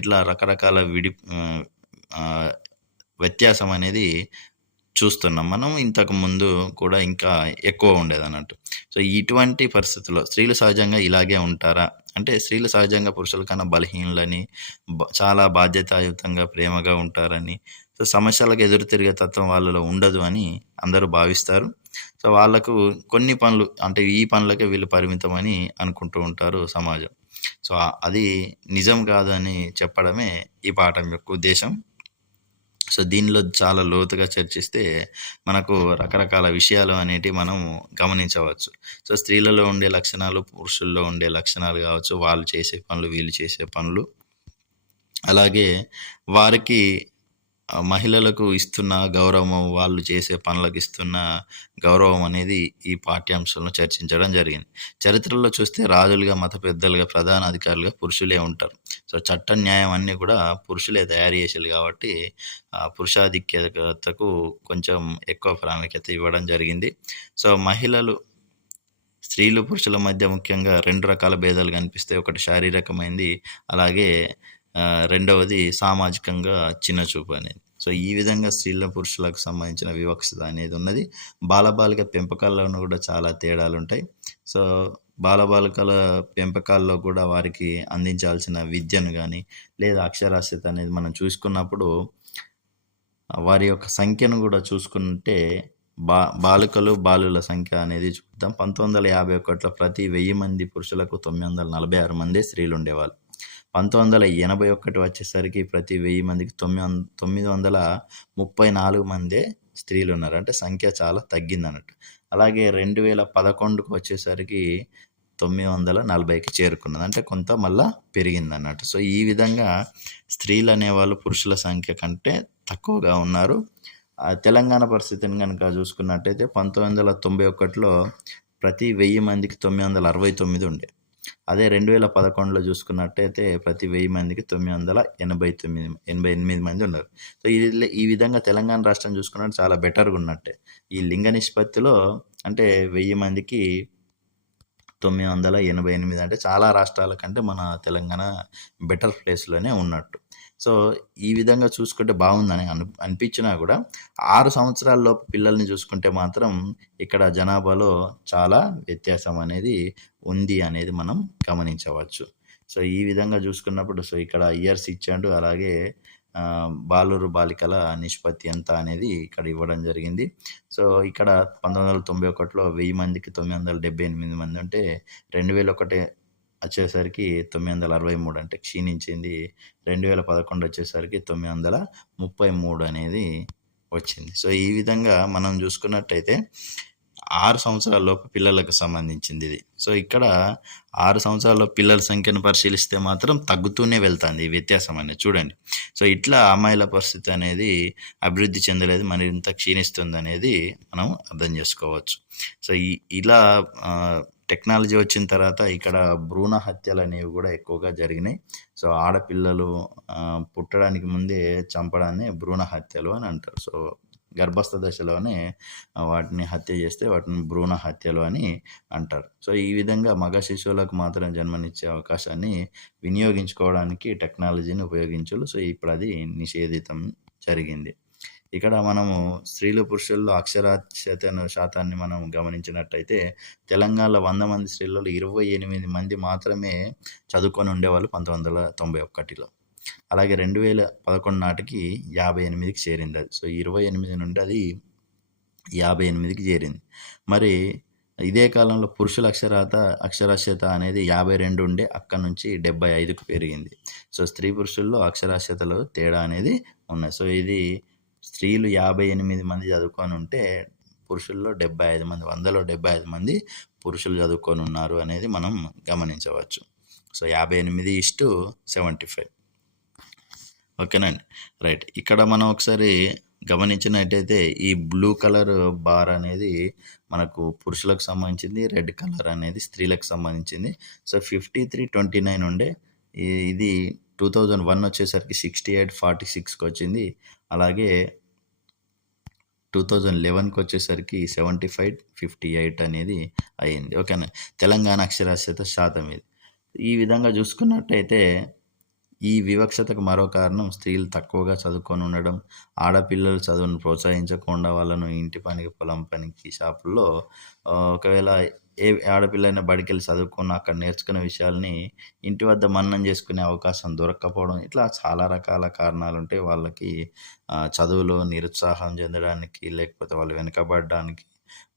ఇట్లా రకరకాల వ్యత్యాసం అనేది చూస్తున్నాం మనం. ఇంతకు ముందు కూడా ఇంకా ఎక్కువ ఉండేది అన్నట్టు. సో ఇటువంటి పరిస్థితుల్లో స్త్రీలు సహజంగా ఇలాగే ఉంటారా అంటే, స్త్రీలు సహజంగా పురుషుల కన్నా బలహీనులని, చాలా బాధ్యతాయుతంగా ప్రేమగా ఉంటారని, సో సమస్యలకు ఎదురు తిరిగే తత్వం వాళ్ళలో ఉండదు అని అందరూ భావిస్తారు. సో వాళ్ళకు కొన్ని పనులు అంటే ఈ పనులకే వీళ్ళు పరిమితం అని అనుకుంటూ ఉంటారు సమాజం. సో అది నిజం కాదు అని చెప్పడమే ఈ పాఠం యొక్క ఉద్దేశం. సో దీనిలో చాలా లోతుగా చర్చిస్తే మనకు రకరకాల విషయాలు అనేటివి మనం గమనించవచ్చు. సో స్త్రీలలో ఉండే లక్షణాలు, పురుషుల్లో ఉండే లక్షణాలు కావచ్చు, వాళ్ళు చేసే పనులు, వీళ్ళు చేసే పనులు, అలాగే వారికి మహిళలకు ఇస్తున్న గౌరవం, వాళ్ళు చేసే పనులకు ఇస్తున్న గౌరవం అనేది ఈ పాఠ్యాంశంలో చర్చించడం జరిగింది. చరిత్రలో చూస్తే రాజులుగా, మత పెద్దలుగా, ప్రధాన అధికారులుగా పురుషులే ఉంటారు. సో చట్టం, న్యాయం అన్నీ కూడా పురుషులే తయారు చేసేది కాబట్టి పురుషాధిక్యతకు కొంచెం ఎక్కువ ప్రాముఖ్యత ఇవ్వడం జరిగింది. సో స్త్రీలు పురుషుల మధ్య ముఖ్యంగా 2 రకాల భేదాలు కనిపిస్తాయి. ఒకటి శారీరకమైనది, అలాగే రెండవది సామాజికంగా చిన్నచూపు అనేది. సో సో ఈ విధంగా స్త్రీల పురుషులకు సంబంధించిన వివక్షత అనేది ఉన్నది. బాలబాలిక పెంపకాల్లోనూ కూడా చాలా తేడాలుంటాయి. సో బాలబాలికల పెంపకాల్లో కూడా వారికి అందించాల్సిన విద్యను గానీ, లేదా అక్షరాస్యత అనేది మనం చూసుకున్నప్పుడు వారి యొక్క సంఖ్యను కూడా చూసుకుంటే బాలికలు, బాలుల సంఖ్య అనేది చూద్దాం. 1951లో ప్రతి 1000 మంది పురుషులకు 946 మందే స్త్రీలుండేవాళ్ళు. 1981 వచ్చేసరికి ప్రతి 1000 మందికి 934 మందే స్త్రీలున్నారు. అంటే సంఖ్య చాలా తగ్గిందన్నట్టు. అలాగే 2011కు వచ్చేసరికి 940కి చేరుకున్నది. అంటే కొంత మళ్ళా పెరిగిందన్నట్టు. సో ఈ విధంగా స్త్రీలు అనేవాళ్ళు పురుషుల సంఖ్య కంటే తక్కువగా ఉన్నారు. తెలంగాణ పరిస్థితిని కనుక చూసుకున్నట్టయితే 1991లో ప్రతి 1000 మందికి 969 ఉండే. అదే 2011లో చూసుకున్నట్టయితే ప్రతి 1000 మందికి 988 మంది ఉన్నారు. సో ఈ విధంగా తెలంగాణ రాష్ట్రం చూసుకున్నట్టు చాలా బెటర్గా ఉన్నట్టే. ఈ లింగ నిష్పత్తిలో అంటే 1000 మందికి 988 అంటే చాలా రాష్ట్రాల కంటే మన తెలంగాణ బెటర్ ప్లేస్లోనే ఉన్నట్టు. సో ఈ విధంగా చూసుకుంటే బాగుందని అనిపించినా కూడా 6 సంవత్సరాల లోపు పిల్లల్ని చూసుకుంటే మాత్రం ఇక్కడ జనాభాలో చాలా వ్యత్యాసం అనేది ఉంది అనేది మనం గమనించవచ్చు. సో ఈ విధంగా చూసుకున్నప్పుడు సో ఇక్కడ ఇయర్స్ ఇచ్చాడు. అలాగే బాలురు బాలికల నిష్పత్తి ఎంత అనేది ఇక్కడ ఇవ్వడం జరిగింది. సో ఇక్కడ 1991లో 1000 మందికి 978 మంది ఉంటే 2001 వచ్చేసరికి 963 అంటే క్షీణించింది. 2011 వచ్చేసరికి 933 అనేది వచ్చింది. సో ఈ విధంగా మనం చూసుకున్నట్టయితే 6 సంవత్సరాల లోపు పిల్లలకు సంబంధించింది ఇది. సో ఇక్కడ 6 సంవత్సరాల పిల్లల సంఖ్యను పరిశీలిస్తే మాత్రం తగ్గుతూనే వెళ్తుంది ఈ వ్యత్యాసం అనేది చూడండి. సో ఇట్లా అమ్మాయిల పరిస్థితి అనేది అభివృద్ధి చెందలేదు, మరింత క్షీణిస్తుంది అనేది మనం అర్థం చేసుకోవచ్చు. సో ఇలా టెక్నాలజీ వచ్చిన తర్వాత ఇక్కడ భ్రూణ హత్యలు అనేవి కూడా ఎక్కువగా జరిగినాయి. సో ఆడపిల్లలు పుట్టడానికి ముందే చంపడాన్ని భ్రూణ హత్యలు అని అంటారు. సో గర్భస్థ దశలోనే వాటిని హత్య చేస్తే వాటిని భ్రూణ హత్యలు అని అంటారు. సో ఈ విధంగా మగ శిశువులకు మాత్రం జన్మనిచ్చే అవకాశాన్ని వినియోగించుకోవడానికి టెక్నాలజీని ఉపయోగించారు. సో ఇప్పుడు అది నిషేధితం జరిగింది. ఇక్కడ మనము స్త్రీలు పురుషుల్లో అక్షరాస్యత శాతాన్ని మనం గమనించినట్టయితే తెలంగాణలో 100 మంది స్త్రీలలో 28 మంది మాత్రమే చదువుకొని ఉండేవాళ్ళు 1991లో. అలాగే 2011 నాటికి 58కి చేరింది అది. సో 28 నుండి అది 58కి చేరింది. మరి ఇదే కాలంలో పురుషుల అక్షరాస్యత అనేది 52 ఉండే అక్కడి నుంచి 75కు పెరిగింది. సో స్త్రీ పురుషుల్లో అక్షరాస్యతలో తేడా అనేది ఉన్నాయి. సో ఇది స్త్రీలు 58 మంది చదువుకొని ఉంటే పురుషుల్లో 75 మంది, 100లో 75 మంది పురుషులు చదువుకొని ఉన్నారు అనేది మనం గమనించవచ్చు. సో 58:75. ఓకేనండి, రైట్. ఇక్కడ మనం ఒకసారి గమనించినట్టయితే ఈ బ్లూ కలర్ బార్ అనేది మనకు పురుషులకు సంబంధించింది, రెడ్ కలర్ అనేది స్త్రీలకు సంబంధించింది. సో 53:29 ఉండే ఇది 2001 వచ్చేసరికి 68:46కి వచ్చింది. అలాగే 2011కి వచ్చేసరికి 75:58 అనేది అయింది. ఓకేనా, తెలంగాణ అక్షరాస్యత శాతం ఇది. ఈ విధంగా చూసుకున్నట్టయితే ఈ వివక్షతకు మరో కారణం స్త్రీలు తక్కువగా చదువుకొని ఉండడం, ఆడపిల్లలు చదువును ప్రోత్సహించకుండా వాళ్ళను ఇంటి పనికి, పొలం పనికి, షాపుల్లో ఒకవేళ ఏ ఆడపిల్లైనా బడికెళ్ళి చదువుకున్న అక్కడ నేర్చుకునే విషయాల్ని ఇంటి వద్ద మననం చేసుకునే అవకాశం దొరక్కపోవడం, ఇట్లా చాలా రకాల కారణాలు ఉంటాయి. వాళ్ళకి చదువులో నిరుత్సాహం చెందడానికి, లేకపోతే వాళ్ళు వెనుకబడడానికి,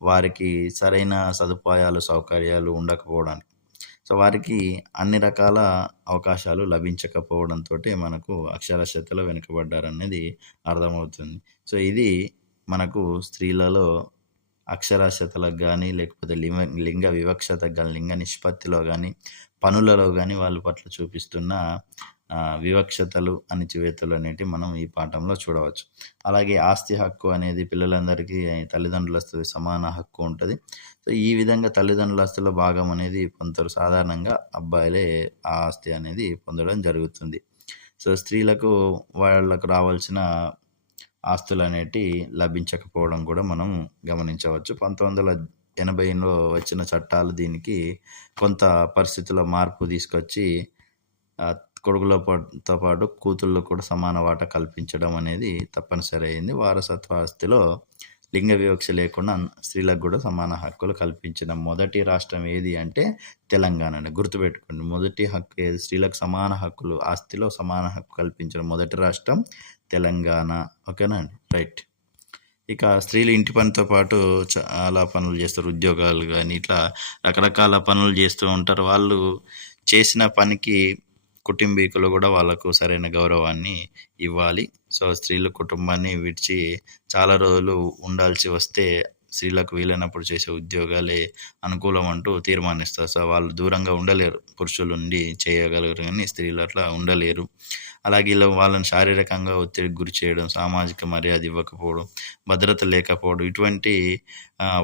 వారికి సరైన సదుపాయాలు, సౌకర్యాలు ఉండకపోవడానికి, సో వారికి అన్ని రకాల అవకాశాలు లభించకపోవడంతో మనకు అక్షరాస్యతలో వెనుకబడ్డారనేది అర్థమవుతుంది. సో ఇది మనకు స్త్రీలలో అక్షరాస్యతలకు కానీ, లేకపోతే లింగ వివక్షతకు కానీ, లింగ నిష్పత్తిలో కానీ, పనులలో కానీ వాళ్ళ పట్ల చూపిస్తున్న వివక్షతలు, అణచివేతలు అనేటివి మనం ఈ పాఠంలో చూడవచ్చు. అలాగే ఆస్తి హక్కు అనేది పిల్లలందరికీ తల్లిదండ్రుల సమాన హక్కు ఉంటుంది. సో ఈ విధంగా తల్లిదండ్రుల ఆస్తిలో భాగం అనేది పొందుతారు. సాధారణంగా అబ్బాయిలే ఆ ఆస్తి అనేది పొందడం జరుగుతుంది. సో స్త్రీలకు వాళ్ళకు రావాల్సిన ఆస్తులు అనేటివి లభించకపోవడం కూడా మనం గమనించవచ్చు. 1980లో వచ్చిన చట్టాలు దీనికి కొంత పరిస్థితుల్లో మార్పు తీసుకొచ్చి తో పాటు కూతుళ్ళకు కూడా సమాన వాటా కల్పించడం అనేది తప్పనిసరి అయింది. వారసత్వ ఆస్తిలో లింగ వివక్ష లేకుండా స్త్రీలకు కూడా సమాన హక్కులు కల్పించిన మొదటి రాష్ట్రం ఏది అంటే తెలంగాణనే. గుర్తుపెట్టుకోండి, మొదటి హక్కు ఏది? స్త్రీలకు సమాన హక్కులు, ఆస్తిలో సమాన హక్కు కల్పించిన మొదటి రాష్ట్రం తెలంగాణ. ఓకేనా అండి? రైట్. ఇక స్త్రీలు ఇంటి పనితో పాటు చాలా పనులు చేస్తారు. ఉద్యోగాలు కానీ ఇట్లా రకరకాల పనులు చేస్తూ ఉంటారు. వాళ్ళు చేసిన పనికి కుటుంబీకులు కూడా వాళ్ళకు సరైన గౌరవాన్ని ఇవ్వాలి. సో స్త్రీలు కుటుంబాన్ని విడిచి చాలా రోజులు ఉండాల్సి వస్తే స్త్రీలకు వీలైనప్పుడు చేసే ఉద్యోగాలే అనుకూలం అంటూ తీర్మానిస్తారు. సో వాళ్ళు దూరంగా ఉండలేరు. పురుషులు ఉండి చేయగలరు కానీ స్త్రీలు అట్లా ఉండలేరు. అలాగే ఇలా వాళ్ళని శారీరకంగా ఒత్తిడికి గురి చేయడం, సామాజిక మర్యాద ఇవ్వకపోవడం, భద్రత లేకపోవడం, ఇటువంటి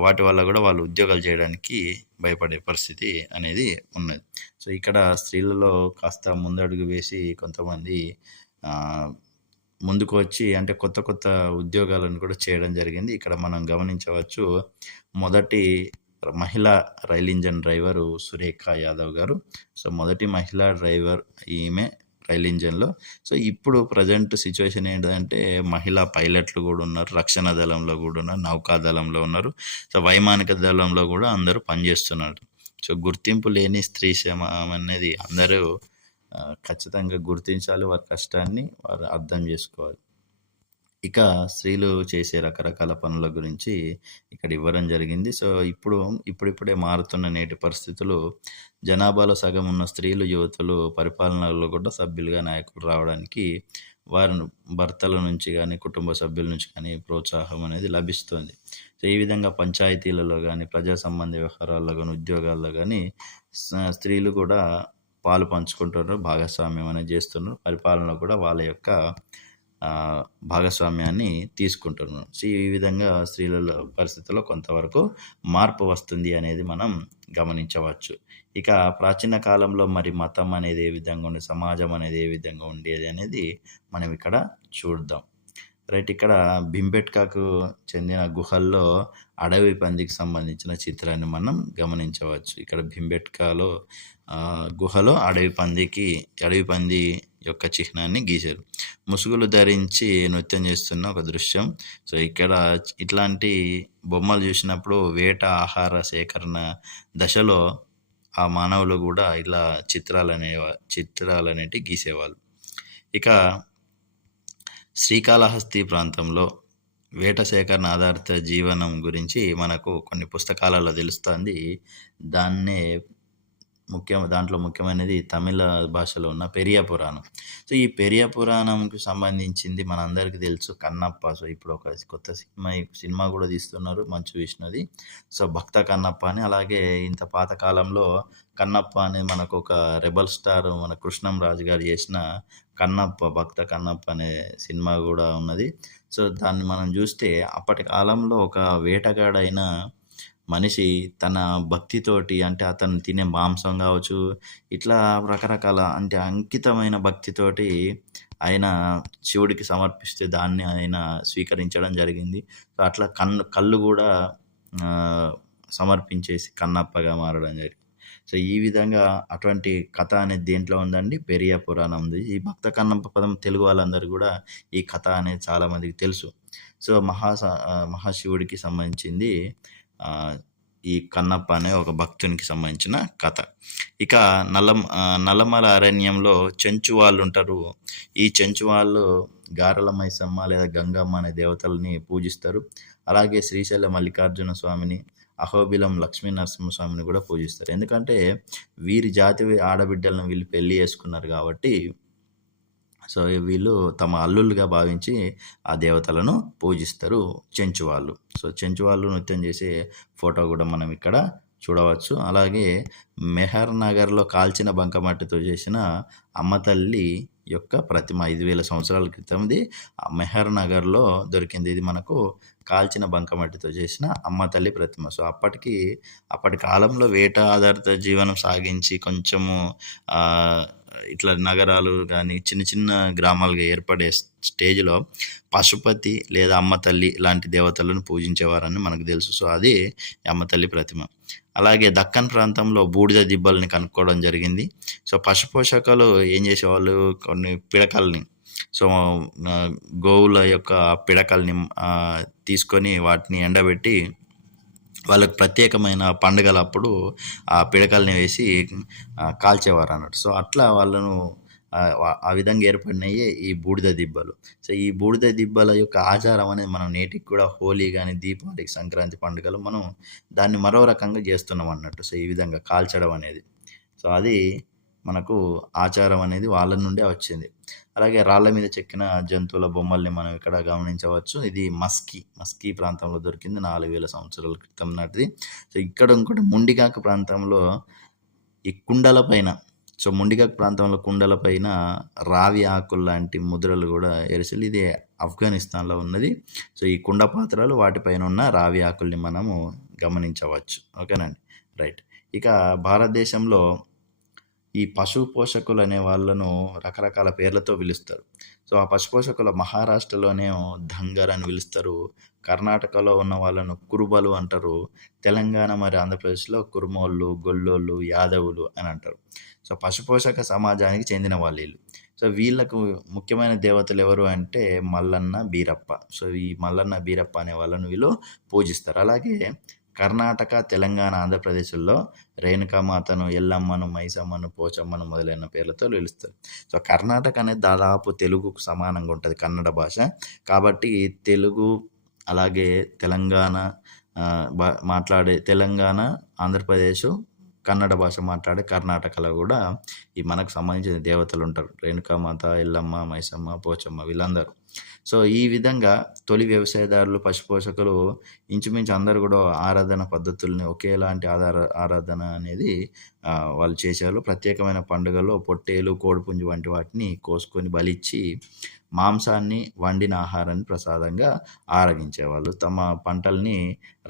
వాటి వల్ల కూడా వాళ్ళు ఉద్యోగాలు చేయడానికి భయపడే పరిస్థితి అనేది ఉన్నది. సో ఇక్కడ స్త్రీలలో కాస్త ముందడుగు వేసి కొంతమంది ముందుకు వచ్చి అంటే కొత్త కొత్త ఉద్యోగాలను కూడా చేయడం జరిగింది. ఇక్కడ మనం గమనించవచ్చు, మొదటి మహిళా rail engine driver Surekha Yadav గారు. సో మొదటి మహిళా డ్రైవర్ ఈమె రైల్ ఇంజన్లో. సో ఇప్పుడు ప్రజెంట్ సిచ్యువేషన్ ఏంటంటే మహిళా పైలట్లు కూడా ఉన్నారు, రక్షణ దళంలో కూడా ఉన్నారు, నౌకాదళంలో ఉన్నారు. సో వైమానిక దళంలో కూడా అందరూ పనిచేస్తున్నారు. సో గుర్తింపు లేని స్త్రీ శ్రమ అనేది అందరూ ఖచ్చితంగా గుర్తించాలి. వారి కష్టాన్ని వారు అర్థం చేసుకోవాలి. ఇక స్త్రీలు చేసే రకరకాల పనుల గురించి ఇక్కడ ఇవ్వడం జరిగింది. సో ఇప్పుడిప్పుడే మారుతున్న నేటి పరిస్థితులు, జనాభాలో సగం ఉన్న స్త్రీలు, యువతులు పరిపాలనలో కూడా సభ్యులుగా, నాయకులు రావడానికి వారి భర్తల నుంచి కానీ, కుటుంబ సభ్యుల నుంచి కానీ ప్రోత్సాహం అనేది లభిస్తుంది. సో ఈ విధంగా పంచాయతీలలో కానీ, ప్రజా సంబంధ వ్యవహారాల్లో కానీ, ఉద్యోగాల్లో కానీ స్త్రీలు కూడా పాలు పంచుకుంటున్నారు, భాగస్వామ్యం అనేది చేస్తున్నారు. పరిపాలనలో కూడా వాళ్ళ యొక్క భాగస్వామ్యాన్ని తీసుకుంటున్నారు. సో ఈ విధంగా స్త్రీల పరిస్థితుల్లో కొంతవరకు మార్పు వస్తుంది అనేది మనం గమనించవచ్చు. ఇక ప్రాచీన కాలంలో మరి మతం అనేది ఏ విధంగా ఉండేది, సమాజం అనేది ఏ విధంగా ఉండేది అనేది మనం ఇక్కడ చూద్దాం. రైట్. ఇక్కడ భీంబెట్కాకు చెందిన గుహల్లో అడవి పందికి సంబంధించిన చిత్రాన్ని మనం గమనించవచ్చు. ఇక్కడ భీంబెట్కాలో గుహలో అడవి పంది యొక్క చిహ్నాన్ని గీశారు. ముసుగులు ధరించి నృత్యం చేస్తున్న ఒక దృశ్యం. సో ఇక్కడ ఇట్లాంటి బొమ్మలు చూసినప్పుడు వేట, ఆహార సేకరణ దశలో ఆ మానవులు కూడా ఇలా చిత్రాలనేటివి గీసేవాళ్ళు. ఇక శ్రీకాళహస్తి ప్రాంతంలో వేట సేకరణ ఆధారిత జీవనం గురించి మనకు కొన్ని పుస్తకాలలో తెలుస్తుంది. దాంట్లో ముఖ్యమైనది తమిళ భాషలో ఉన్న పెరియ పురాణం. సో ఈ పెరియ పురాణంకి సంబంధించింది మనందరికీ తెలుసు, కన్నప్ప. సో ఇప్పుడు ఒక కొత్త సినిమా కూడా తీస్తున్నారు, మంచు విష్ణుది. సో భక్త కన్నప్ప అని. అలాగే ఇంత పాతకాలంలో కన్నప్ప అనేది మనకు ఒక రెబల్ స్టార్ మన కృష్ణం రాజు గారు చేసిన భక్త కన్నప్ప అనే సినిమా కూడా ఉన్నది. సో దాన్ని మనం చూస్తే అప్పటి కాలంలో ఒక వేటగాడైన మనిషి తన భక్తితోటి, అంటే అతను తినే మాంసం కావచ్చు, ఇట్లా రకరకాల అంటే అంకితమైన భక్తితోటి ఆయన శివుడికి సమర్పిస్తే దాన్ని ఆయన స్వీకరించడం జరిగింది. సో అట్లా కళ్ళు కూడా సమర్పించేసి కన్నప్పగా మారడం జరిగింది. సో ఈ విధంగా అటువంటి కథ అనేది దేంట్లో ఉందండి, పెరియ పురాణం ఉంది. ఈ భక్త కన్నప్ప పదం తెలుగు వాళ్ళందరూ కూడా ఈ కథ అనేది చాలామందికి తెలుసు. సో మహాశివుడికి సంబంధించింది ఈ కన్నప్ప అనే ఒక భక్తునికి సంబంధించిన కథ. ఇక నల్లమల అరణ్యంలో చెంచు వాళ్ళు ఉంటారు. ఈ చెంచు వాళ్ళు గారెల మైసమ్మ లేదా గంగమ్మ అనే దేవతల్ని పూజిస్తారు. అలాగే శ్రీశైల మల్లికార్జున స్వామిని, అహోబిలం లక్ష్మీ నరసింహస్వామిని కూడా పూజిస్తారు. ఎందుకంటే వీరి జాతి ఆడబిడ్డలను వీళ్ళు పెళ్లి చేసుకున్నారు కాబట్టి, సో వీళ్ళు తమ అల్లుళ్ళుగా భావించి ఆ దేవతలను పూజిస్తారు చెంచు వాళ్ళు. సో చెంచు వాళ్ళు నృత్యం చేసే ఫోటో కూడా మనం ఇక్కడ చూడవచ్చు. అలాగే మెహర్ నగర్లో కాల్చిన బంకమట్టితో చేసిన అమ్మతల్లి యొక్క ప్రతిమ 5,000 సంవత్సరాల క్రితంది మెహర్ నగర్లో దొరికింది. ఇది మనకు కాల్చిన బంకమట్టితో చేసిన అమ్మతల్లి ప్రతిమ. సో అప్పటి కాలంలో వేట ఆధారిత జీవనం సాగించి కొంచెము ఇట్లా నగరాలు కానీ చిన్న చిన్న గ్రామాలుగా ఏర్పడే స్టేజ్లో పశుపతి లేదా అమ్మ తల్లి లాంటి దేవతలను పూజించేవారని మనకు తెలుసు. సో అది అమ్మ తల్లి ప్రతిమ. అలాగే దక్కన్ ప్రాంతంలో బూడిద దిబ్బల్ని కనుక్కోవడం జరిగింది. సో పశుపోషకాలు ఏం చేసేవాళ్ళు, కొన్ని పిడకల్ని, సో గోవుల యొక్క పిడకల్ని తీసుకొని వాటిని ఎండబెట్టి వాళ్ళకు ప్రత్యేకమైన పండుగలప్పుడు ఆ పిడకల్ని వేసి కాల్చేవారు అన్నట్టు. సో అట్లా వాళ్ళను ఆ విధంగా ఏర్పడినయే ఈ బూడిద దిబ్బలు. సో ఈ బూడిద దిబ్బల యొక్క ఆచారం అనేది మనం నేటికి కూడా హోలీ కానీ, దీపావళికి, సంక్రాంతి పండుగలు మనం దాన్ని మరో రకంగా చేస్తున్నాం అన్నట్టు. సో ఈ విధంగా కాల్చడం అనేది, సో అది మనకు ఆచారం అనేది వాళ్ళ నుండే వచ్చింది. అలాగే రాళ్ళ మీద చెక్కిన జంతువుల బొమ్మల్ని మనం ఇక్కడ గమనించవచ్చు. ఇది మస్కీ ప్రాంతంలో దొరికింది, 4000 సంవత్సరాల క్రితం నాటిది. సో ఇక్కడ ఇంకోటి ముండికాక ప్రాంతంలో ఈ కుండల పైన, సో ముండికాక ప్రాంతంలో కుండల పైన రావి ఆకులు లాంటి ముద్రలు కూడా ఎరిసెలు. ఇది ఆఫ్ఘనిస్తాన్లో ఉన్నది. సో ఈ కుండ పాత్రలు వాటిపైన ఉన్న రావి ఆకుల్ని మనము గమనించవచ్చు. ఓకేనండి, రైట్. ఇక భారతదేశంలో ఈ పశు పోషకులు అనే వాళ్ళను రకరకాల పేర్లతో పిలుస్తారు. సో ఆ పశు పోషకుల మహారాష్ట్రలోనేమో ధంగర్ అని పిలుస్తారు, కర్ణాటకలో ఉన్న వాళ్ళను కురుబలు అంటారు, తెలంగాణ మరి ఆంధ్రప్రదేశ్లో కురుమోళ్ళు, గొల్లోళ్ళు, యాదవులు అని అంటారు. సో పశుపోషక సమాజానికి చెందిన వాళ్ళు వీళ్ళు. సో వీళ్ళకు ముఖ్యమైన దేవతలు ఎవరు అంటే మల్లన్న, బీరప్ప. సో ఈ మల్లన్న, బీరప్ప అనే వాళ్ళను వీళ్ళు పూజిస్తారు. అలాగే కర్ణాటక, తెలంగాణ, ఆంధ్రప్రదేశ్లో రేణుకామాతను, ఎల్లమ్మను, మైసమ్మను, పోచమ్మను మొదలైన పేర్లతో పిలుస్తారు. సో కర్ణాటక అనేది దాదాపు తెలుగుకు సమానంగా ఉంటుంది, కన్నడ భాష. కాబట్టి తెలుగు అలాగే తెలంగాణ మాట్లాడే తెలంగాణ, ఆంధ్రప్రదేశ్, కన్నడ భాష మాట్లాడే కర్ణాటకలో కూడా ఈ మనకు సంబంధించిన దేవతలు ఉంటారు. రేణుకామాత, ఎల్లమ్మ, మైసమ్మ, పోచమ్మ వీళ్ళందరూ. సో ఈ విధంగా తొలి వ్యవసాయదారులు, పశుపోషకులు ఇంచుమించు అందరూ కూడా ఆరాధన పద్ధతుల్ని ఒకేలాంటి ఆరాధన అనేది వాళ్ళు చేసేవాళ్ళు. ప్రత్యేకమైన పండుగల్లో పొట్టేలు, కోడిపుంజు వంటి వాటిని కోసుకొని బలిచ్చి మాంసాన్ని, వండిన ఆహారాన్ని ప్రసాదంగా ఆరగించేవాళ్ళు. తమ పంటల్ని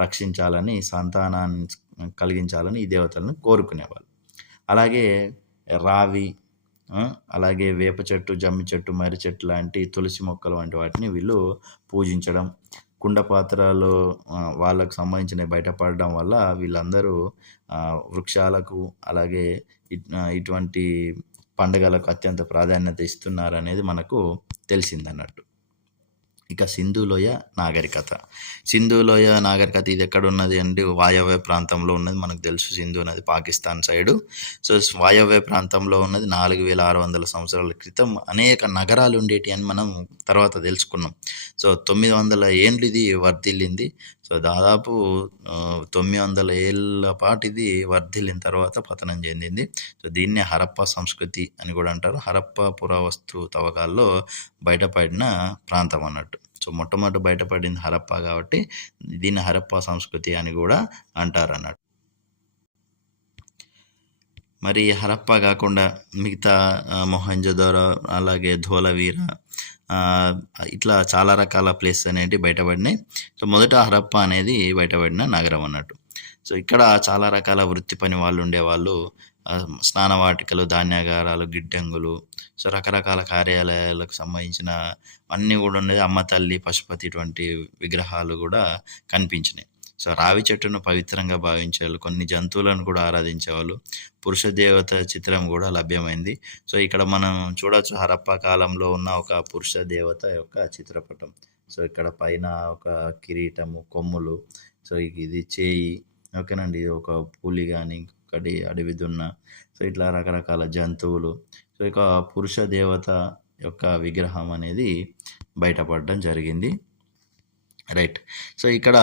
రక్షించాలని, సంతానాన్ని కలిగించాలని ఈ దేవతలను కోరుకునేవాళ్ళు. అలాగే రావి, అలాగే వేప చెట్టు, జమ్మి చెట్టు, మర్రి చెట్టు లాంటి తులసి మొక్కలు వంటి వాటిని వీళ్ళు పూజించడం, కుండ పాత్రలు వాళ్ళకు సంబంధించినవి బయటపడడం వల్ల వీళ్ళందరూ వృక్షాలకు అలాగే ఇటువంటి పండుగలకు అత్యంత ప్రాధాన్యత ఇస్తున్నారనేది మనకు తెలిసిందన్నట్టు. ఇక సింధు లోయ నాగరికత. సింధు లోయ నాగరికత ఇది ఎక్కడ ఉన్నది అంటే వాయవ్య ప్రాంతంలో ఉన్నది. మనకు తెలుసు సింధు నది పాకిస్తాన్ సైడు. సో వాయవ్య ప్రాంతంలో ఉన్నది. 4600 సంవత్సరాల క్రితం అనేక నగరాలు ఉండేటి అని మనం తర్వాత తెలుసుకున్నాం. సో 900 ఏండ్లు ఇది వర్ధిల్లింది. సో దాదాపు 900 ఏళ్ళ పాటు ఇది వర్ధిల్లిన తర్వాత పతనం చెందింది. సో దీన్నే హరప్పా సంస్కృతి అని కూడా అంటారు. హరప్పా పురావస్తు తవ్వకాల్లో బయటపడిన ప్రాంతం అన్నట్టు. సో మొట్టమొదటి బయటపడింది హరప్పా కాబట్టి దీన్ని హరప్పా సంస్కృతి అని కూడా అంటారు అన్నట్టు. మరి హరప్పా కాకుండా మిగతా మొహంజోదారో అలాగే ధోలవీర ఇట్లా చాలా రకాల ప్లేసెస్ అనేవి బయటపడినాయి. సో మొదట హరప్పా అనేది బయటపడిన నగరం అన్నట్టు. సో ఇక్కడ చాలా రకాల వృత్తి పని వాళ్ళు ఉండేవాళ్ళు. స్నానవాటికలు, ధాన్యాగారాలు, గిడ్డంగులు, సో రకరకాల కార్యాలయాలకు సంబంధించిన అన్నీ కూడా ఉండేది. అమ్మ తల్లి, పశుపతి ఇటువంటి విగ్రహాలు కూడా కనిపించినాయి. సో రావి చెట్టును పవిత్రంగా భావించేవాళ్ళు. కొన్ని జంతువులను కూడా ఆరాధించేవాళ్ళు. పురుష దేవత చిత్రం కూడా లభ్యమైంది. సో ఇక్కడ మనం చూడవచ్చు హరప్పా కాలంలో ఉన్న ఒక పురుష దేవత యొక్క చిత్రపటం. సో ఇక్కడ పైన ఒక కిరీటము, కొమ్ములు, సో ఇది చేయి, ఓకేనండి, ఇది ఒక పులి కానీ ఒకటి అడవి దున్న, సో ఇట్లా రకరకాల జంతువులు. సో ఇక పురుష దేవత యొక్క విగ్రహం అనేది బయటపడడం జరిగింది. రైట్. సో ఇక్కడ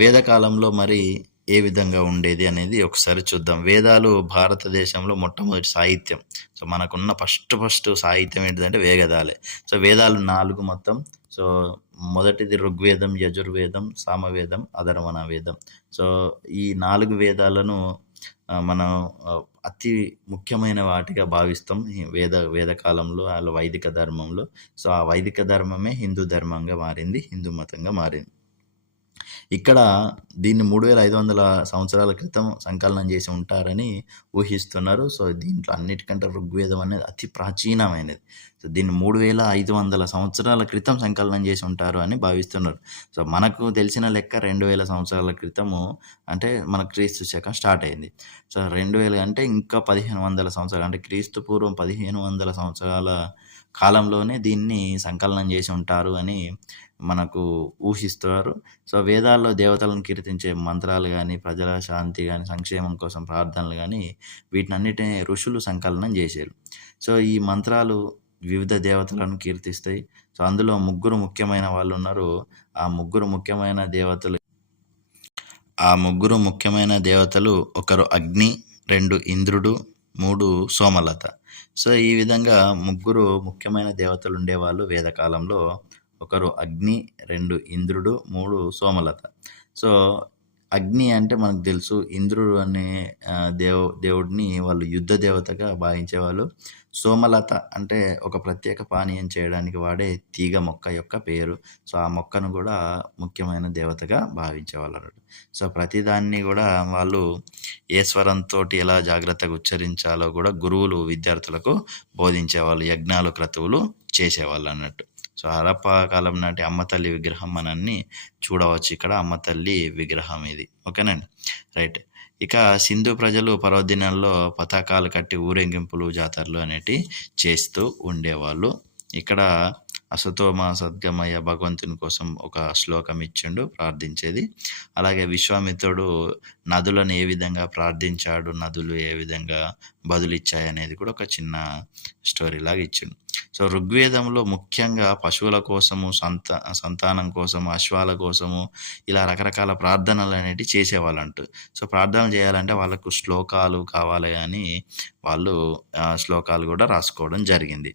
వేదకాలంలో మరి ఏ విధంగా ఉండేది అనేది ఒకసారి చూద్దాం. వేదాలు భారతదేశంలో మొట్టమొదటి సాహిత్యం. సో మనకున్న ఫస్ట్ సాహిత్యం ఏంటిదంటే వేదాలే. సో వేదాలు 4 మొత్తం. సో మొదటిది ఋగ్వేదం, యజుర్వేదం, సామవేదం, అధర్వణ వేదం. సో ఈ 4 వేదాలను మనం అతి ముఖ్యమైన వాటిగా భావిస్తాం వేదకాలంలో అలా వైదిక ధర్మంలో. సో ఆ వైదిక ధర్మమే హిందూ ధర్మంగా మారింది, హిందూ మతంగా మారింది. ఇక్కడ దీన్ని 3500 సంవత్సరాల క్రితం సంకలనం చేసి ఉంటారని ఊహిస్తున్నారు. సో, దీంట్లో అన్నిటికంటే ఋగ్వేదం అనేది అతి ప్రాచీనమైనది. సో, దీన్ని 3500 సంవత్సరాల క్రితం సంకలనం చేసి ఉంటారు అని భావిస్తున్నారు. సో, మనకు తెలిసిన లెక్క 2000 సంవత్సరాల క్రితము అంటే మన క్రీస్తు శకం స్టార్ట్ అయింది. సో, 2000 అంటే ఇంకా 1500 సంవత్సరాలు అంటే క్రీస్తు పూర్వం 1500 సంవత్సరాల కాలంలోనే దీన్ని సంకలనం చేసి ఉంటారు అని మనకు ఊహిస్తున్నారు. సో, వేదాల్లో దేవతలను కీర్తించే మంత్రాలు గానీ, ప్రజల శాంతి గానీ, సంక్షేమం కోసం ప్రార్థనలు గానీ, వీటినన్నిటిని ఋషులు సంకలనం చేశారు. సో, ఈ మంత్రాలు వివిధ దేవతలను కీర్తిస్తాయి. సో, అందులో ముగ్గురు ముఖ్యమైన వాళ్ళున్నారు. ఆ ముగ్గురు ముఖ్యమైన దేవతలు ఒకరు అగ్ని, 2 ఇంద్రుడు, 3 సోమలత. సో, ఈ విధంగా ముగ్గురు ముఖ్యమైన దేవతలు ఉండేవాళ్ళు వేదకాలంలో. ఒకరు అగ్ని, 2 ఇంద్రుడు, 3 సోమలత. సో, అగ్ని అంటే మనకు తెలుసు. ఇంద్రుడు అనే దేవుడిని వాళ్ళు యుద్ధ దేవతగా భావించేవాళ్ళు. సోమలత అంటే ఒక ప్రత్యేక పానీయం చేయడానికి వాడే తీగ మొక్క యొక్క పేరు. సో, ఆ మొక్కను కూడా ముఖ్యమైన దేవతగా భావించేవాళ్ళన్నట్టు. సో, ప్రతిదాన్ని కూడా వాళ్ళు ఏ స్వరంతోటి ఎలా జాగ్రత్తగా ఉచ్చరించాలో కూడా గురువులు విద్యార్థులకు బోధించేవాళ్ళు. యజ్ఞాలు, క్రతువులు చేసేవాళ్ళన్నట్టు. సో, హరప్పా కాలం నాటి అమ్మ తల్లి విగ్రహం మనల్ని చూడవచ్చు ఇక్కడ. అమ్మ తల్లి విగ్రహం ఇది. ఓకేనండి. రైట్. ఇక సింధు ప్రజలు పర్వదినాల్లో పతాకాలు కట్టి ఊరేగింపులు, జాతరలు అనేటివి చేస్తూ ఉండేవాళ్ళు. ఇక్కడ అసతోమ సద్గమయ భగవంతుని కోసం ఒక శ్లోకం ఇచ్చిండు ప్రార్థించేది. అలాగే విశ్వామిత్రుడు నదులను ఏ విధంగా ప్రార్థించాడు, నదులు ఏ విధంగా బదులిచ్చాయి అనేది కూడా ఒక చిన్న స్టోరీ లాగా ఇచ్చిండు. సో, ఋగ్వేదంలో ముఖ్యంగా పశువుల కోసము, సంతానం కోసము, అశ్వాల కోసము ఇలా రకరకాల ప్రార్థనలు అనేటివి చేసేవాళ్ళంట. సో, ప్రార్థనలు చేయాలంటే వాళ్ళకు శ్లోకాలు కావాలి అని వాళ్ళు శ్లోకాలు కూడా రాసుకోవడం జరిగింది.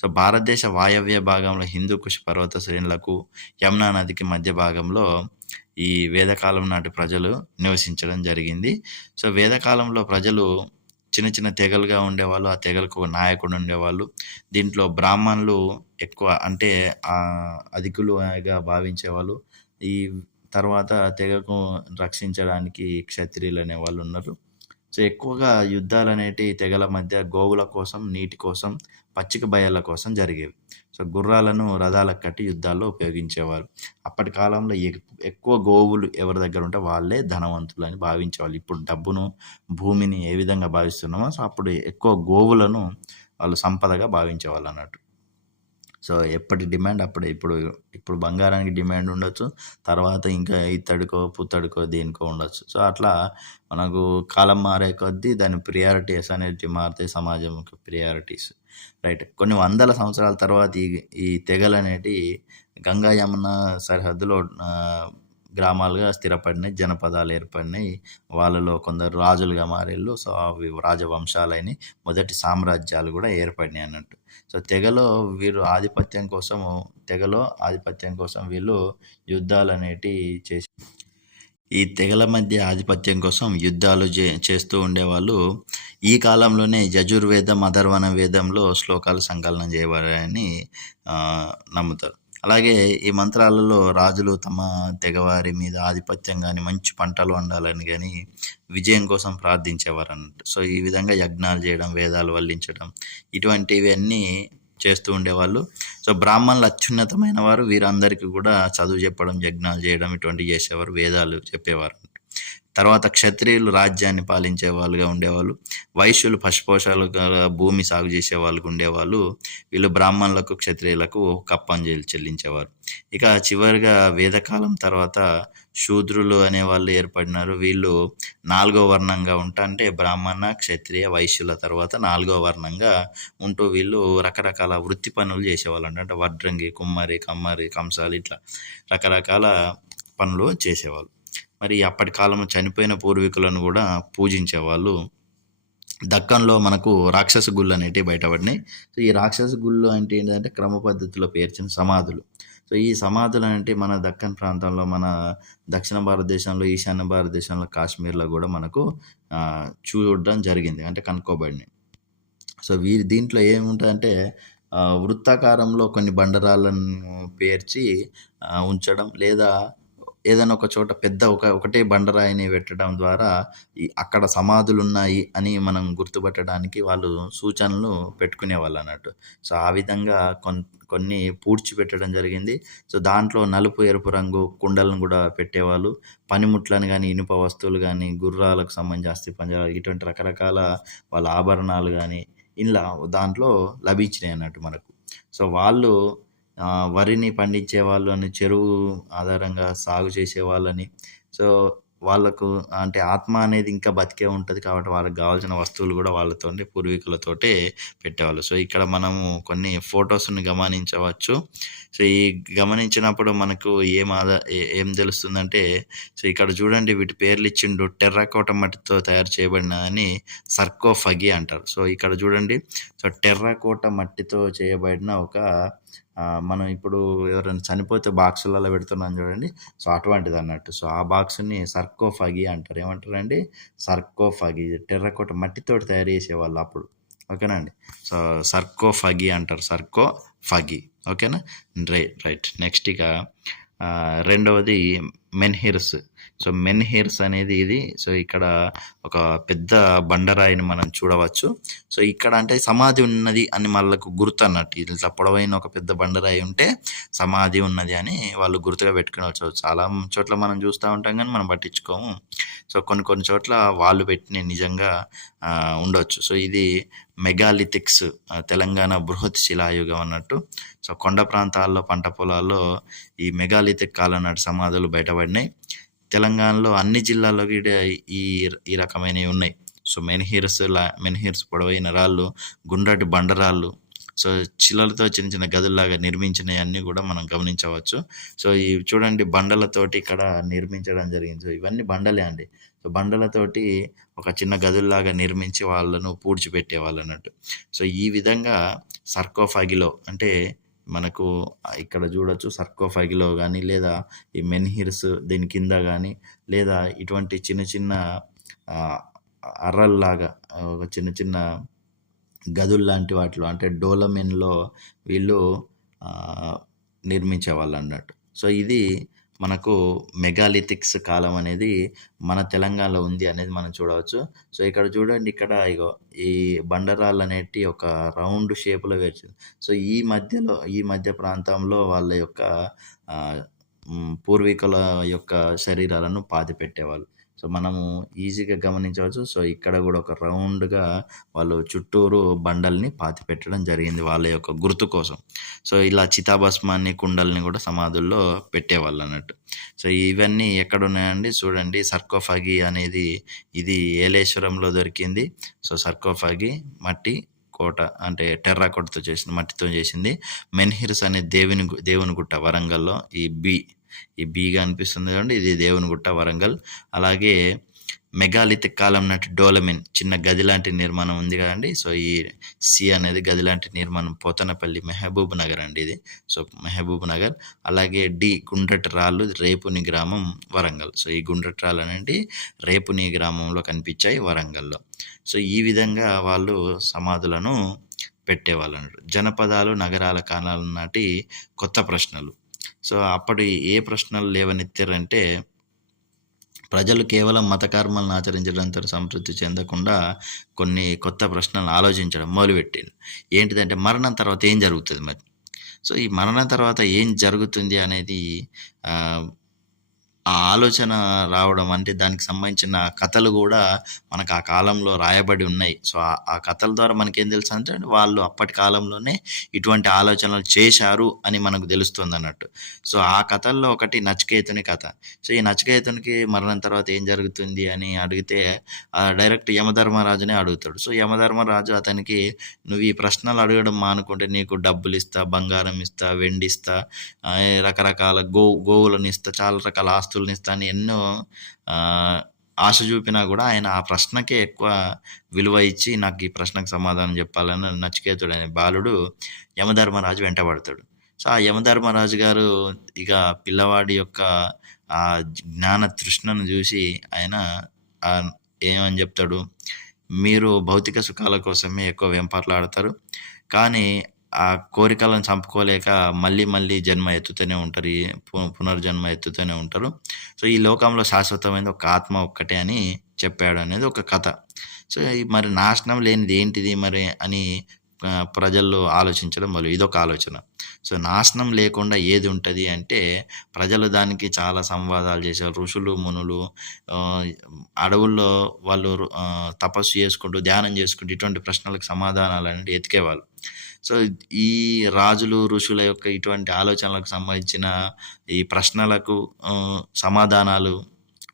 సో, భారతదేశ వాయవ్య భాగంలో హిందూ కుష్ పర్వత శ్రేణులకు యమునా నదికి మధ్య భాగంలో ఈ వేదకాలం నాటి ప్రజలు నివసించడం జరిగింది. సో, వేదకాలంలో ప్రజలు చిన్న చిన్న తెగలుగా ఉండేవాళ్ళు. ఆ తెగలకు ఒక నాయకుడు ఉండేవాళ్ళు. దీంట్లో బ్రాహ్మణులు ఎక్కువ అంటే అధికులుగా భావించేవాళ్ళు. ఈ తర్వాత తెగకు రక్షించడానికి క్షత్రియులు అనేవాళ్ళు ఉన్నారు. సో, ఎక్కువగా యుద్ధాలనేటివి తెగల మధ్య గోవుల కోసం, నీటి కోసం, పచ్చిక బయళ్ళ కోసం జరిగేవి. సో, గుర్రాలను రథాలకు కట్టి యుద్ధాల్లో ఉపయోగించేవారు. అప్పటి కాలంలో ఎక్కువ గోవులు ఎవరి దగ్గర ఉంటే వాళ్ళే ధనవంతులు అని భావించేవాళ్ళు. ఇప్పుడు డబ్బును, భూమిని ఏ విధంగా భావిస్తున్నామో సో, అప్పుడు ఎక్కువ గోవులను వాళ్ళు సంపదగా భావించేవాళ్ళు అన్నట్టు. సో, ఎప్పటి డిమాండ్ అప్పుడే. ఇప్పుడు బంగారానికి డిమాండ్ ఉండొచ్చు. తర్వాత ఇంకా ఇత్తడికో, పుత్తడికో దేనికో ఉండొచ్చు. సో, అట్లా మనకు కాలం మారే కొద్దీ దాని ప్రియారిటీస్ అనేటివి మారుతాయి. సమాజం యొక్క ప్రియారిటీస్. రైట్. కొన్ని వందల సంవత్సరాల తర్వాత ఈ తెగలనేటివి గంగా, యమున సరిహద్దులో గ్రామాలుగా స్థిరపడినాయి. జనపదాలు ఏర్పడినాయి. వాళ్ళలో కొందరు రాజులుగా మారిళ్ళు. సో, అవి రాజవంశాలైనయి. మొదటి సామ్రాజ్యాలు కూడా ఏర్పడినాయి అన్నట్టు. సో, తెగలో ఆధిపత్యం కోసం వీళ్ళు యుద్ధాలనేటివి చేసి ఈ తెగల మధ్య ఆధిపత్యం కోసం యుద్ధాలు చేస్తూ ఉండేవాళ్ళు. ఈ కాలంలోనే యజుర్వేదం, అథర్వణ వేదంలో శ్లోకాలు సంకలనం చేయబడాయని నమ్ముతారు. అలాగే ఈ మంత్రాలలో రాజులు తమ తెగవారి మీద ఆధిపత్యం కానీ, మంచి పంటలు వండాలని కానీ, విజయం కోసం ప్రార్థించేవారు అన్నట్టు. సో, ఈ విధంగా యజ్ఞాలు చేయడం, వేదాలు వల్లించడం ఇటువంటివన్నీ చేస్తూ ఉండేవాళ్ళు. సో, బ్రాహ్మణులు అత్యున్నతమైన వారు. వీరందరికీ కూడా చదువు చెప్పడం, యజ్ఞాలు చేయడం ఇటువంటివి చేసేవారు. వేదాలు చెప్పేవారు. తర్వాత క్షత్రియులు రాజ్యాన్ని పాలించే వాళ్ళుగా ఉండేవాళ్ళు. వైశ్యులు పశుపోషాలుగా భూమి సాగు చేసే వాళ్ళకు ఉండేవాళ్ళు. వీళ్ళు బ్రాహ్మణులకు, క్షత్రియులకు కప్పంజలి చెల్లించేవారు. ఇక చివరిగా వేదకాలం తర్వాత శూద్రులు అనే వాళ్ళు ఏర్పడినారు. వీళ్ళు 4వ వర్ణంగా ఉంటా అంటే బ్రాహ్మణ, క్షత్రియ, వైశ్యుల తర్వాత 4వ వర్ణంగా ఉంటూ వీళ్ళు రకరకాల వృత్తి పనులు చేసేవాళ్ళు. అంటే వడ్రంగి, కుమ్మరి, కమ్మరి, కంసాలి ఇట్లా రకరకాల పనులు చేసేవాళ్ళు. మరి అప్పటి కాలంలో చనిపోయిన పూర్వీకులను కూడా పూజించేవాళ్ళు. దక్కన్లో మనకు రాక్షస గుళ్ళు అనేటివి బయటపడినాయి. సో, ఈ రాక్షస గుళ్ళు అంటే ఏంటంటే క్రమ పద్ధతిలో పేర్చిన సమాధులు. సో, ఈ సమాధులు అంటే మన దక్కన్ ప్రాంతంలో, మన దక్షిణ భారతదేశంలో, ఈశాన్య భారతదేశంలో, కాశ్మీర్లో కూడా మనకు చూడడం జరిగింది. అంటే కనుక్కోబడినాయి. సో, దీంట్లో ఏముంటుందంటే వృత్తాకారంలో కొన్ని బండరాలను పేర్చి ఉంచడం, లేదా ఏదైనా ఒక చోట పెద్ద ఒకటే బండరాయిని పెట్టడం ద్వారా అక్కడ సమాధులున్నాయి అని మనం గుర్తుపట్టడానికి వాళ్ళు సూచనలు పెట్టుకునేవాళ్ళన్నట్టు. సో, ఆ విధంగా కొన్ని పూడ్చిపెట్టడం జరిగింది. సో, దాంట్లో నలుపు, ఎరుపు రంగు కుండలను గూడా పెట్టేవాళ్ళు. పనిముట్లను గానీ, ఇనుప వస్తువులు గానీ, గుర్రాలకు సంబంధించి అస్థిపంజరాలు ఇటువంటి రకరకాల వాళ్ళ ఆభరణాలు గానీ, ఇలా దాంట్లో లభించినాయన్నట్టు మనకు. సో, వాళ్ళు వరిని పండించేవాళ్ళు అని చెరువు ఆధారంగా సాగు చేసేవాళ్ళని. సో, వాళ్ళకు అంటే ఆత్మ అనేది ఇంకా బతికే ఉంటది కాబట్టి వాళ్ళకి గావాల్సిన వస్తువులు గూడా వాళ్ళతోనే పూర్వీకులతోటే పెట్టేవాళ్ళు. సో, ఇక్కడ మనము కొన్ని ఫోటోస్‌ని గమనించవచ్చు. సో, ఈ గమనించినప్పుడు మనకు ఏం తెలుస్తుందంటే, సో, ఇక్కడ చూడండి వీటి పేర్లిచ్చిండు. టెర్రకోట మట్టితో తయారు చేయబడినదని సర్కోఫగి అంటారు. సో, ఇక్కడ చూడండి. సో, టెర్రకోట మట్టితో చేయబడిన ఒక మనం ఇప్పుడు ఎవరైనా చనిపోతే బాక్సులలో పెడుతున్నాం చూడండి. సో, అటువంటిదన్నట్టు. సో, ఆ బాక్స్‌ని సర్కోఫగి అంటారు. ఏమంటారండి? సర్కోఫగి. టెర్రకోట మట్టితోటి తయారు చేసేవాళ్ళు అప్పుడు. ఓకేనా అండి. సో, సర్కోఫగి అంటారు. సర్కోఫగి. ఓకేనా. రైట్. నెక్స్ట్ ఇక రెండవది మెన్‌హిర్స్. సో, మెన్‌హిర్స్ అనేది ఇది. సో, ఇక్కడ ఒక పెద్ద బండరాయిని మనం చూడవచ్చు. సో, ఇక్కడ అంటే సమాధి ఉన్నది అని వాళ్ళకు గుర్తు అన్నట్టు. ఇట్లా పొడవైన ఒక పెద్ద బండరాయి ఉంటే సమాధి ఉన్నది అని వాళ్ళు గుర్తుగా పెట్టుకునవచ్చు. చాలా చోట్ల మనం చూస్తూ ఉంటాం కానీ మనం పట్టించుకోము. సో, కొన్ని చోట్ల వాళ్ళు పెట్టినయి నిజంగా ఉండొచ్చు. సో, ఇది మెగాలిథిక్స్ తెలంగాణ బృహత్ శిలాయుగం అన్నట్టు. సో, కొండ ప్రాంతాల్లో పంట పొలాల్లో ఈ మెగాలిథిక్ కాలం నాటి సమాధులు బయటపడినాయి. తెలంగాణలో అన్ని జిల్లాల్లో కూడా ఈ ఈ రకమైనవి ఉన్నాయి. సో, మెన్‌హిర్స్ పొడవైన రాళ్ళు, గుండ్రటి బండరాళ్ళు, సో, శిలలతో చిన్న చిన్న గదుల్లాగా నిర్మించినయన్నీ కూడా మనం గమనించవచ్చు. సో, ఇవి చూడండి బండలతోటి ఇక్కడ నిర్మించడం జరిగింది. సో, ఇవన్నీ బండలే అండి. సో, బండలతోటి ఒక చిన్న గదుల్లాగా నిర్మించి వాళ్ళను పూడ్చిపెట్టేవాళ్ళన్నట్టు. సో, ఈ విధంగా సర్కోఫాగిలో అంటే మనకు ఇక్కడ చూడొచ్చు. సర్కోఫాగిలో గానీ, లేదా ఈ మెన్‌హిర్స్ దీని కింద గానీ, లేదా ఇటువంటి చిన్న చిన్న అర్రల్లాగా ఒక చిన్న చిన్న గదుల్లాంటి వాటిలో అంటే డోలమెన్‌లో వీళ్ళు నిర్మించేవాళ్ళన్నట్టు. సో, ఇది మనకు మెగాలిథిక్స్ కాలం అనేది మన తెలంగాణలో ఉంది అనేది మనం చూడవచ్చు. సో, ఇక్కడ చూడండి. ఇక్కడ ఇగో ఈ బండరాళ్ళనేటియి ఒక రౌండ్ షేప్‌లో వేర్చింది. సో, ఈ మధ్య ప్రాంతంలో వాళ్ళ యొక్క పూర్వీకుల యొక్క శరీరాలను పాతిపెట్టేవాళ్ళు. సో, మనము ఈజీగా గమనించవచ్చు. సో, ఇక్కడ గూడా ఒక రౌండ్‌గా వాళ్ళు చుట్టూరు బండల్ని పాతిపెట్టడం జరిగింది వాళ్ళ యొక్క గుర్తు కోసం. సో, ఇలా చితాభస్మాన్ని, కుండల్ని గూడా సమాధుల్లో పెట్టేవాళ్ళన్నట్టు. సో, ఇవన్నీ ఎక్కడున్నాయండి చూడండి. సర్కోఫాగి అనేది ఇది ఏలేశ్వరంలో దొరికింది. సో, సర్కోఫాగి మట్టి కోట అంటే టెర్రాకోటతో చేసింది, మట్టితో చేసింది. మెన్‌హిర్స్ అనే దేవునిగుట్ట వరంగల్‌లో ఈ బీగా అనిపిస్తుంది కదండి. ఇది దేవునిగుట్ట వరంగల్. అలాగే మెగాలిథిక్ కాలం నాటి డోలమెన్ చిన్న గది లాంటి నిర్మాణం ఉంది కదండి. సో, ఈ సి అనేది గది లాంటి నిర్మాణం పోతనపల్లి మహబూబ్ నగర్ అండి ఇది. సో, మహబూబ్ నగర్. అలాగే గుండ్రటి రాళ్ళు రేపుని గ్రామం వరంగల్. సో, ఈ గుండ్రటి రాళ్ళు అనేవి రేపుని గ్రామంలో కనిపించాయి వరంగల్‌లో. సో, ఈ విధంగా వాళ్ళు సమాధులను పెట్టేవాళ్ళన్నట్టు. జనపదాలు, నగరాల కాలాల నాటి కొత్త ప్రశ్నలు. సో, అప్పటి ఏ ప్రశ్నలు లేవనెత్తారంటే, ప్రజలు కేవలం మత కర్మలను ఆచరించడంతో సంతృప్తి చెందకుండా కొన్ని కొత్త ప్రశ్నలను ఆలోచించడం మొదలుపెట్టిండ్రు. ఏంటిదంటే మరణం తర్వాత ఏం జరుగుతది మరి? సో, ఈ మరణం తర్వాత ఏం జరుగుతుంది అనేది ఆ ఆలోచన రావడం అంటే దానికి సంబంధించిన కథలు గూడా మనకు ఆ కాలంలో రాయబడి ఉన్నాయి. సో, ఆ కథల ద్వారా మనకేం తెలుసంటే వాళ్ళు అప్పటి కాలంలోనే ఇటువంటి ఆలోచనలు చేశారు అని మనకు తెలుస్తుందన్నట్టు. సో, ఆ కథల్లో ఒకటి నచికేతుని కథ. సో, ఈ నచికేతునికి మరణం తర్వాత ఏం జరుగుతుంది అని అడిగితే డైరెక్ట్ యమధర్మరాజునే అడుగుతాడు. సో, యమధర్మరాజు అతనికి "నువ్వు ఈ ప్రశ్నలు అడగడం మానుకుంటే నీకు డబ్బులిస్తా, బంగారం ఇస్తా, వెండిస్తా, రకరకాల గోవులనిస్తా, చాలా రకాల ఆస్తులనిస్తా" అని ఎన్నో ఆశ చూపినా కూడా ఆయన ఆ ప్రశ్నకే ఎక్కువ విలువ ఇచ్చి నాకు ఈ ప్రశ్నకు సమాధానం చెప్పాలని నచికేతుడు అనే బాలుడు యమధర్మరాజు వెంటబడతాడు. సో, ఆ యమధర్మరాజు గారు ఇక పిల్లవాడి యొక్క ఆ జ్ఞాన తృష్ణను చూసి ఆయన ఏమని చెప్తాడు, "మీరు భౌతిక సుఖాల కోసమే ఎక్కువ వెంపర్లాడతారు. కానీ ఆ కోరికలను చంపుకోలేక మళ్ళీ మళ్ళీ జన్మ ఎత్తుతూనే ఉంటారు. పునర్జన్మ ఎత్తుతూనే ఉంటారు. సో, ఈ లోకంలో శాశ్వతమైనది ఒక ఆత్మ ఒక్కటే అని చెప్పాడనేది ఒక కథ. సో, ఈ మరి నాశనం లేనిది ఏంటిది మరి అని ప్రజల్లో ఆలోచించడం ఇదొక ఆలోచన. సో, నాశనం లేకుండా ఏది ఉంటది అంటే ప్రజలు దానికి చాలా సంవాదాలు చేశారు. ఋషులు, మునులు ఆహ్, అడవుల్లో వాళ్ళు తపస్సు చేసుకుంటూ, ధ్యానం చేసుకుంటూ ఇటువంటి ప్రశ్నలకు సమాధానాలనేవి ఎతికేవాళ్ళు. సో, ఈ రాజులు, ఋషుల యొక్క ఇటువంటి ఆలోచనలకు సంబంధించిన ఈ ప్రశ్నలకు సమాధానాలు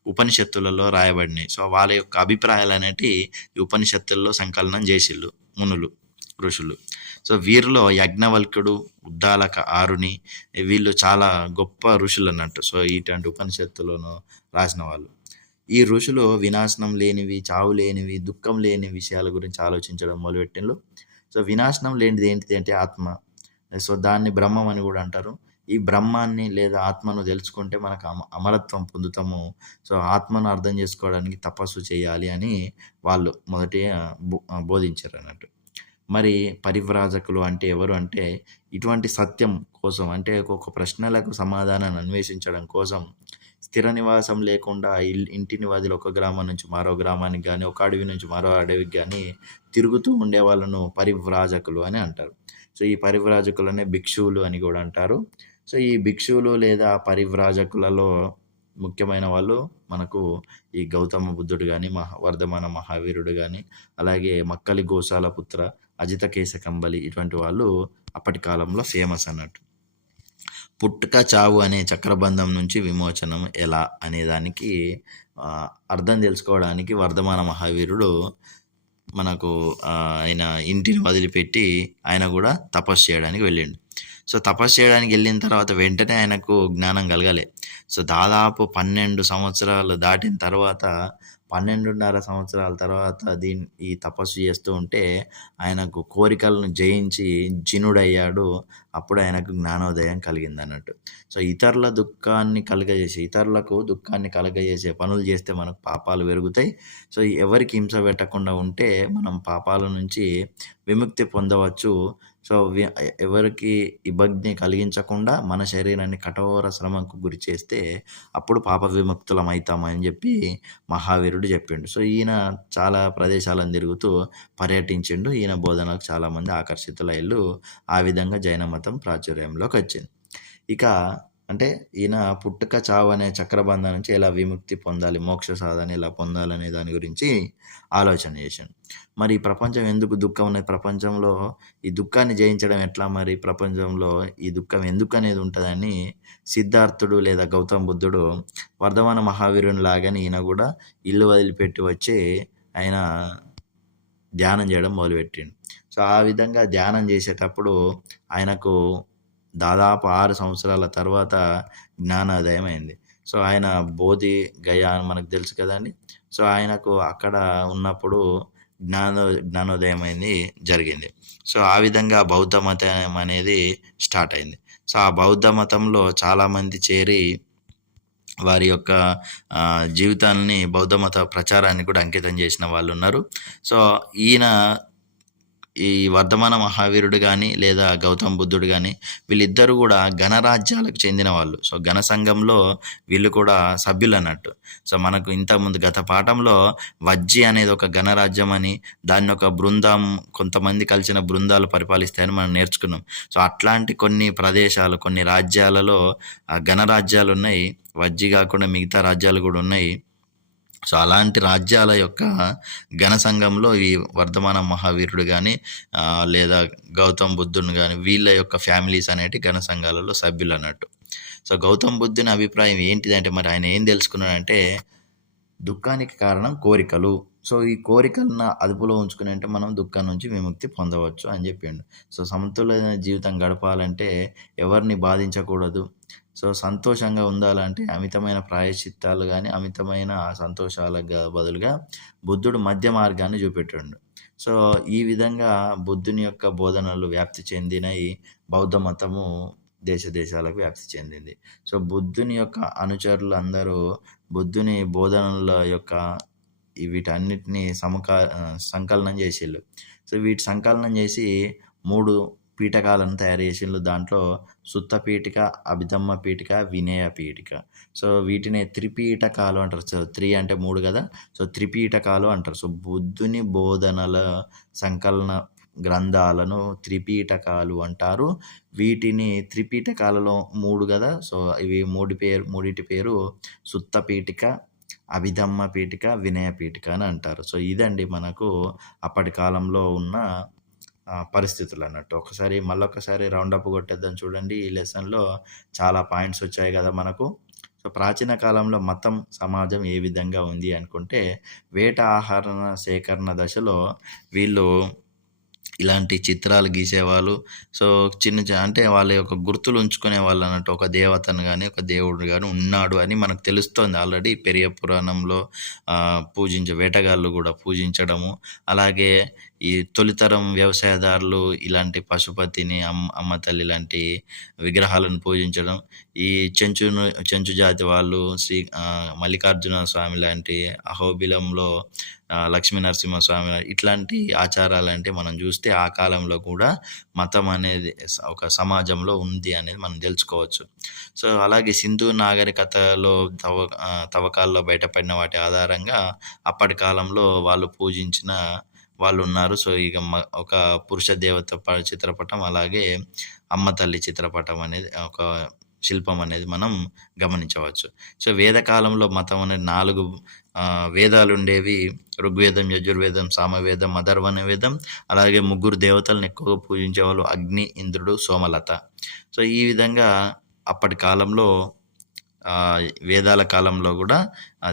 ఉపనిషత్తులలో రాయబడినాయి. సో, వాళ్ళ యొక్క అభిప్రాయాలనేటివి ఈ ఉపనిషత్తుల్లో సంకలనం చేసిళ్ళు మునులు, ఋషులు. సో, వీరిలో యజ్ఞవల్క్యుడు, ఉద్దాలక, ఆరుని వీళ్ళు చాలా గొప్ప ఋషులన్నట్టు. సో, ఇటువంటి ఉపనిషత్తులను రాసిన వాళ్ళు. ఈ ఋషులు వినాశనం లేనివి, చావు లేనివి, దుఃఖం లేని విషయాల గురించి ఆలోచించడం మొదలుపెట్టిండ్రు. సో, వినాశనం లేనిది ఏంటిది అంటే ఆత్మ. సో, దాన్ని బ్రహ్మం అని కూడా అంటారు. ఈ బ్రహ్మాన్ని లేదా ఆత్మను తెలుసుకుంటే మనకు అమరత్వం పొందుతాము. సో, ఆత్మను అర్థం చేసుకోవడానికి తపస్సు చేయాలి అని వాళ్ళు మొదటిగా బోధించారన్నట్టు. మరి పరివ్రాజకులు అంటే ఎవరు అంటే ఇటువంటి సత్యం కోసం, అంటే ఒక ప్రశ్నలకు సమాధానాన్ని అన్వేషించడం కోసం స్థిర నివాసం లేకుండా ఇంటిని వదిలి ఒక గ్రామం నుంచి మరో గ్రామానికి కానీ, ఒక అడవి నుంచి మరో అడవికి కానీ తిరుగుతూ ఉండే వాళ్ళను పరివ్రాజకులు అని అంటారు. సో, ఈ పరివ్రాజకులనే భిక్షువులు అని కూడా అంటారు. సో, ఈ భిక్షువులు లేదా పరివ్రాజకులలో ముఖ్యమైన వాళ్ళు మనకు ఈ గౌతమ బుద్ధుడు కానీ, వర్ధమాన మహావీరుడు కానీ, అలాగే మక్కలి గోశాల పుత్ర, అజిత కేశకంబలి ఇటువంటి వాళ్ళు అప్పటి కాలంలో ఫేమస్ అన్నట్టు. పుట్టుక చావు అనే చక్రబంధం నుంచి విమోచనం ఎలా అనే దానికి అర్థం తెలుసుకోవడానికి వర్ధమాన మహావీరుడు మనకు ఆయన ఇంటిని వదిలిపెట్టి ఆయన కూడా తపస్సు చేయడానికి వెళ్ళిండు. సో, తపస్సు చేయడానికి వెళ్ళిన తర్వాత వెంటనే ఆయనకు జ్ఞానం కలగలే. సో, దాదాపు 12 సంవత్సరాలు దాటిన తర్వాత 12.5 సంవత్సరాల తర్వాత ఈ తపస్సు చేస్తూ ఉంటే ఆయనకు కోరికలను జయించి జినుడయ్యాడు. అప్పుడు ఆయనకు జ్ఞానోదయం కలిగిందన్నట్టు. సో, ఇతరులకు దుఃఖాన్ని కలగజేసే పనులు చేస్తే మనకు పాపాలు పెరుగుతాయి. సో, ఎవరికి హింస పెట్టకుండా ఉంటే మనం పాపాల నుంచి విముక్తి పొందవచ్చు. సో, ఎవరికి ఇబ్బంది కలిగించకుండా మన శరీరాన్ని కఠోర శ్రమకు గురి చేస్తే అప్పుడు పాప విముక్తులం అవుతామని చెప్పి మహావీరుడు చెప్పిండు. సో, ఈయన చాలా ప్రదేశాలను తిరుగుతూ పర్యటించిండు. ఈయన బోధనకు చాలామంది ఆకర్షితులయ్యారు. ఆ విధంగా జైన మతం ప్రాచుర్యంలోకి వచ్చింది. ఇక అంటే ఈయన పుట్టుక చావు అనే చక్రబంధం నుంచి ఎలా విముక్తి పొందాలి, మోక్ష సాధన ఎలా పొందాలనే దాని గురించి ఆలోచన చేశాను. మరి ఈ ప్రపంచం ఎందుకు దుఃఖం ఉన్నది, ప్రపంచంలో ఈ దుఃఖాన్ని జయించడం ఎట్లా, మరి ప్రపంచంలో ఈ దుఃఖం ఎందుకు అనేది ఉంటుందని సిద్ధార్థుడు లేదా గౌతమ బుద్ధుడు వర్ధమాన మహావీరుని లాగానే ఈయన కూడా ఇల్లు వదిలిపెట్టి వచ్చి ఆయన ధ్యానం చేయడం మొదలుపెట్టిండు. సో, ఆ విధంగా ధ్యానం చేసేటప్పుడు ఆయనకు దాదాపు 6 సంవత్సరాల తర్వాత జ్ఞానోదయం అయింది. సో, ఆయన బోధి గయా అని మనకు తెలుసు కదండి. సో, ఆయనకు అక్కడ ఉన్నప్పుడు జ్ఞానోదయం జరిగింది. సో, ఆ విధంగా బౌద్ధ మతం అనేది స్టార్ట్ అయింది. సో, ఆ బౌద్ధ మతంలో చాలామంది చేరి వారి యొక్క జీవితాన్ని బౌద్ధ మత ప్రచారాన్ని కూడా అంకితం చేసిన వాళ్ళు ఉన్నారు. సో, ఈయన ఈ వర్ధమాన మహావీరుడు కానీ లేదా గౌతమ బుద్ధుడు కానీ వీళ్ళిద్దరూ కూడా గణరాజ్యాలకు చెందిన వాళ్ళు. సో, గణ సంఘంలో వీళ్ళు కూడా సభ్యులు అన్నట్టు. సో, మనకు ఇంతకుముందు గత పాఠంలో వజ్జి అనేది ఒక గణరాజ్యం అని, దాన్ని ఒక బృందం, కొంతమంది కలిసిన బృందాలు పరిపాలిస్తాయని మనం నేర్చుకున్నాం. సో, అట్లాంటి కొన్ని ప్రదేశాలు, కొన్ని రాజ్యాలలో గణరాజ్యాలు ఉన్నాయి. వజ్జి కాకుండా మిగతా రాజ్యాలు కూడా ఉన్నాయి. సో, అలాంటి రాజ్యాల యొక్క ఘన సంఘంలో ఈ వర్ధమాన మహావీరుడు కానీ లేదా గౌతమ బుద్ధుని కానీ వీళ్ళ యొక్క ఫ్యామిలీస్ అనేటి ఘన సంఘాలలో సభ్యులు అన్నట్టు. సో, గౌతమ బుద్ధుని అభిప్రాయం ఏంటిదంటే మరి ఆయన ఏం తెలుసుకున్నాడంటే దుఃఖానికి కారణం కోరికలు. సో, ఈ కోరికలను అదుపులో ఉంచుకుని అంటే మనం దుఃఖం నుంచి విముక్తి పొందవచ్చు అని చెప్పిండు. సో, సమతుల్యమైన జీవితం గడపాలంటే ఎవరిని బాధించకూడదు. సో, సంతోషంగా ఉండాలంటే అమితమైన ప్రాయశ్చిత్తాలు కానీ, అమితమైన సంతోషాలకు బదులుగా బుద్ధుడు మధ్య మార్గాన్ని చూపెట్టిండు. సో, ఈ విధంగా బుద్ధుని యొక్క బోధనలు వ్యాప్తి చెందినవి. బౌద్ధ మతము దేశాలకు వ్యాప్తి చెందింది. సో, బుద్ధుని యొక్క అనుచరులు అందరూ బుద్ధుని బోధనల యొక్క వీటన్నిటిని సంకలనం చేసిళ్ళు. సో, వీటి సంకలనం చేసి 3 పీఠకాలను తయారు చేసిండ్రు. దాంట్లో సుత్త పీఠిక, అభిధమ్మ పీఠిక, వినయ పీఠిక. సో, వీటిని త్రిపీఠకాలు అంటారు. సో, 3 అంటే 3 గదా! సో, త్రిపీఠకాలు అంటారు. సో, బుద్ధుని బోధనల సంకలన గ్రంథాలను త్రిపీఠకాలు అంటారు. వీటిని త్రిపీఠకాలలో 3 గదా! సో, ఇవి మూడిటి పేరు సుత్త పీఠిక, అభిధమ్మ పీఠిక, వినయ పీఠిక అని అంటారు. సో, ఇదండి మనకు అప్పటి కాలంలో ఉన్న పరిస్థితులన్నట్టు. మళ్ళొకసారి రౌండప్ కొట్టేద్దాం చూడండి. ఈ లెసన్‌లో చాలా పాయింట్స్ వచ్చాయి గదా మనకు. సో, ప్రాచీన కాలంలో మతం, సమాజం ఏ విధంగా ఉంది అనుకుంటే, వేట ఆహార సేకరణ దశలో వీళ్ళు ఇలాంటి చిత్రాలు గీసేవాళ్ళు. సో, అంటే వాళ్ళ యొక్క గుర్తులు ఉంచుకునేవాళ్ళన్నట్టు. ఒక దేవతను గాని, ఒక దేవుడు గాని ఉన్నాడు అని మనకు తెలుస్తోంది ఆల్రెడీ. పెరియ పురాణంలో వేటగాళ్ళు గూడా పూజించడము. అలాగే ఈ తొలితరం వ్యవసాయదారులు ఇలాంటి పశుపతిని, అమ్మ తల్లి లాంటి విగ్రహాలను పూజించడం. ఈ చెంచు జాతి వాళ్ళు మల్లికార్జున స్వామి లాంటి, అహోబిలంలో లక్ష్మీ నరసింహస్వామి ఇట్లాంటి ఆచారాలంటే మనం చూస్తే ఆ కాలంలో కూడా మతం అనేది ఒక సమాజంలో ఉంది అనేది మనం తెలుసుకోవచ్చు. సో, అలాగే సింధు నాగరికతలో తవ్వకాల్లో బయటపడిన వాటి ఆధారంగా అప్పటి కాలంలో వాళ్ళు పూజించిన వాళ్ళున్నారు. సో, ఇక ఒక పురుష దేవత చిత్రపటం, అలాగే అమ్మ తల్లి చిత్రపటం అనేది ఒక శిల్పం అనేది మనం గమనించవచ్చు. సో, వేదకాలంలో మతం అనేది 4 వేదాలుండేవి. ఋగ్వేదం, యజుర్వేదం, సామవేదం, అథర్వణ వేదం. అలాగే 3 దేవతలను ఎక్కువగా పూజించేవాళ్ళు: అగ్ని, ఇంద్రుడు, సోమలత. సో, ఈ విధంగా అప్పటి కాలంలో వేదాల కాలంలో కూడా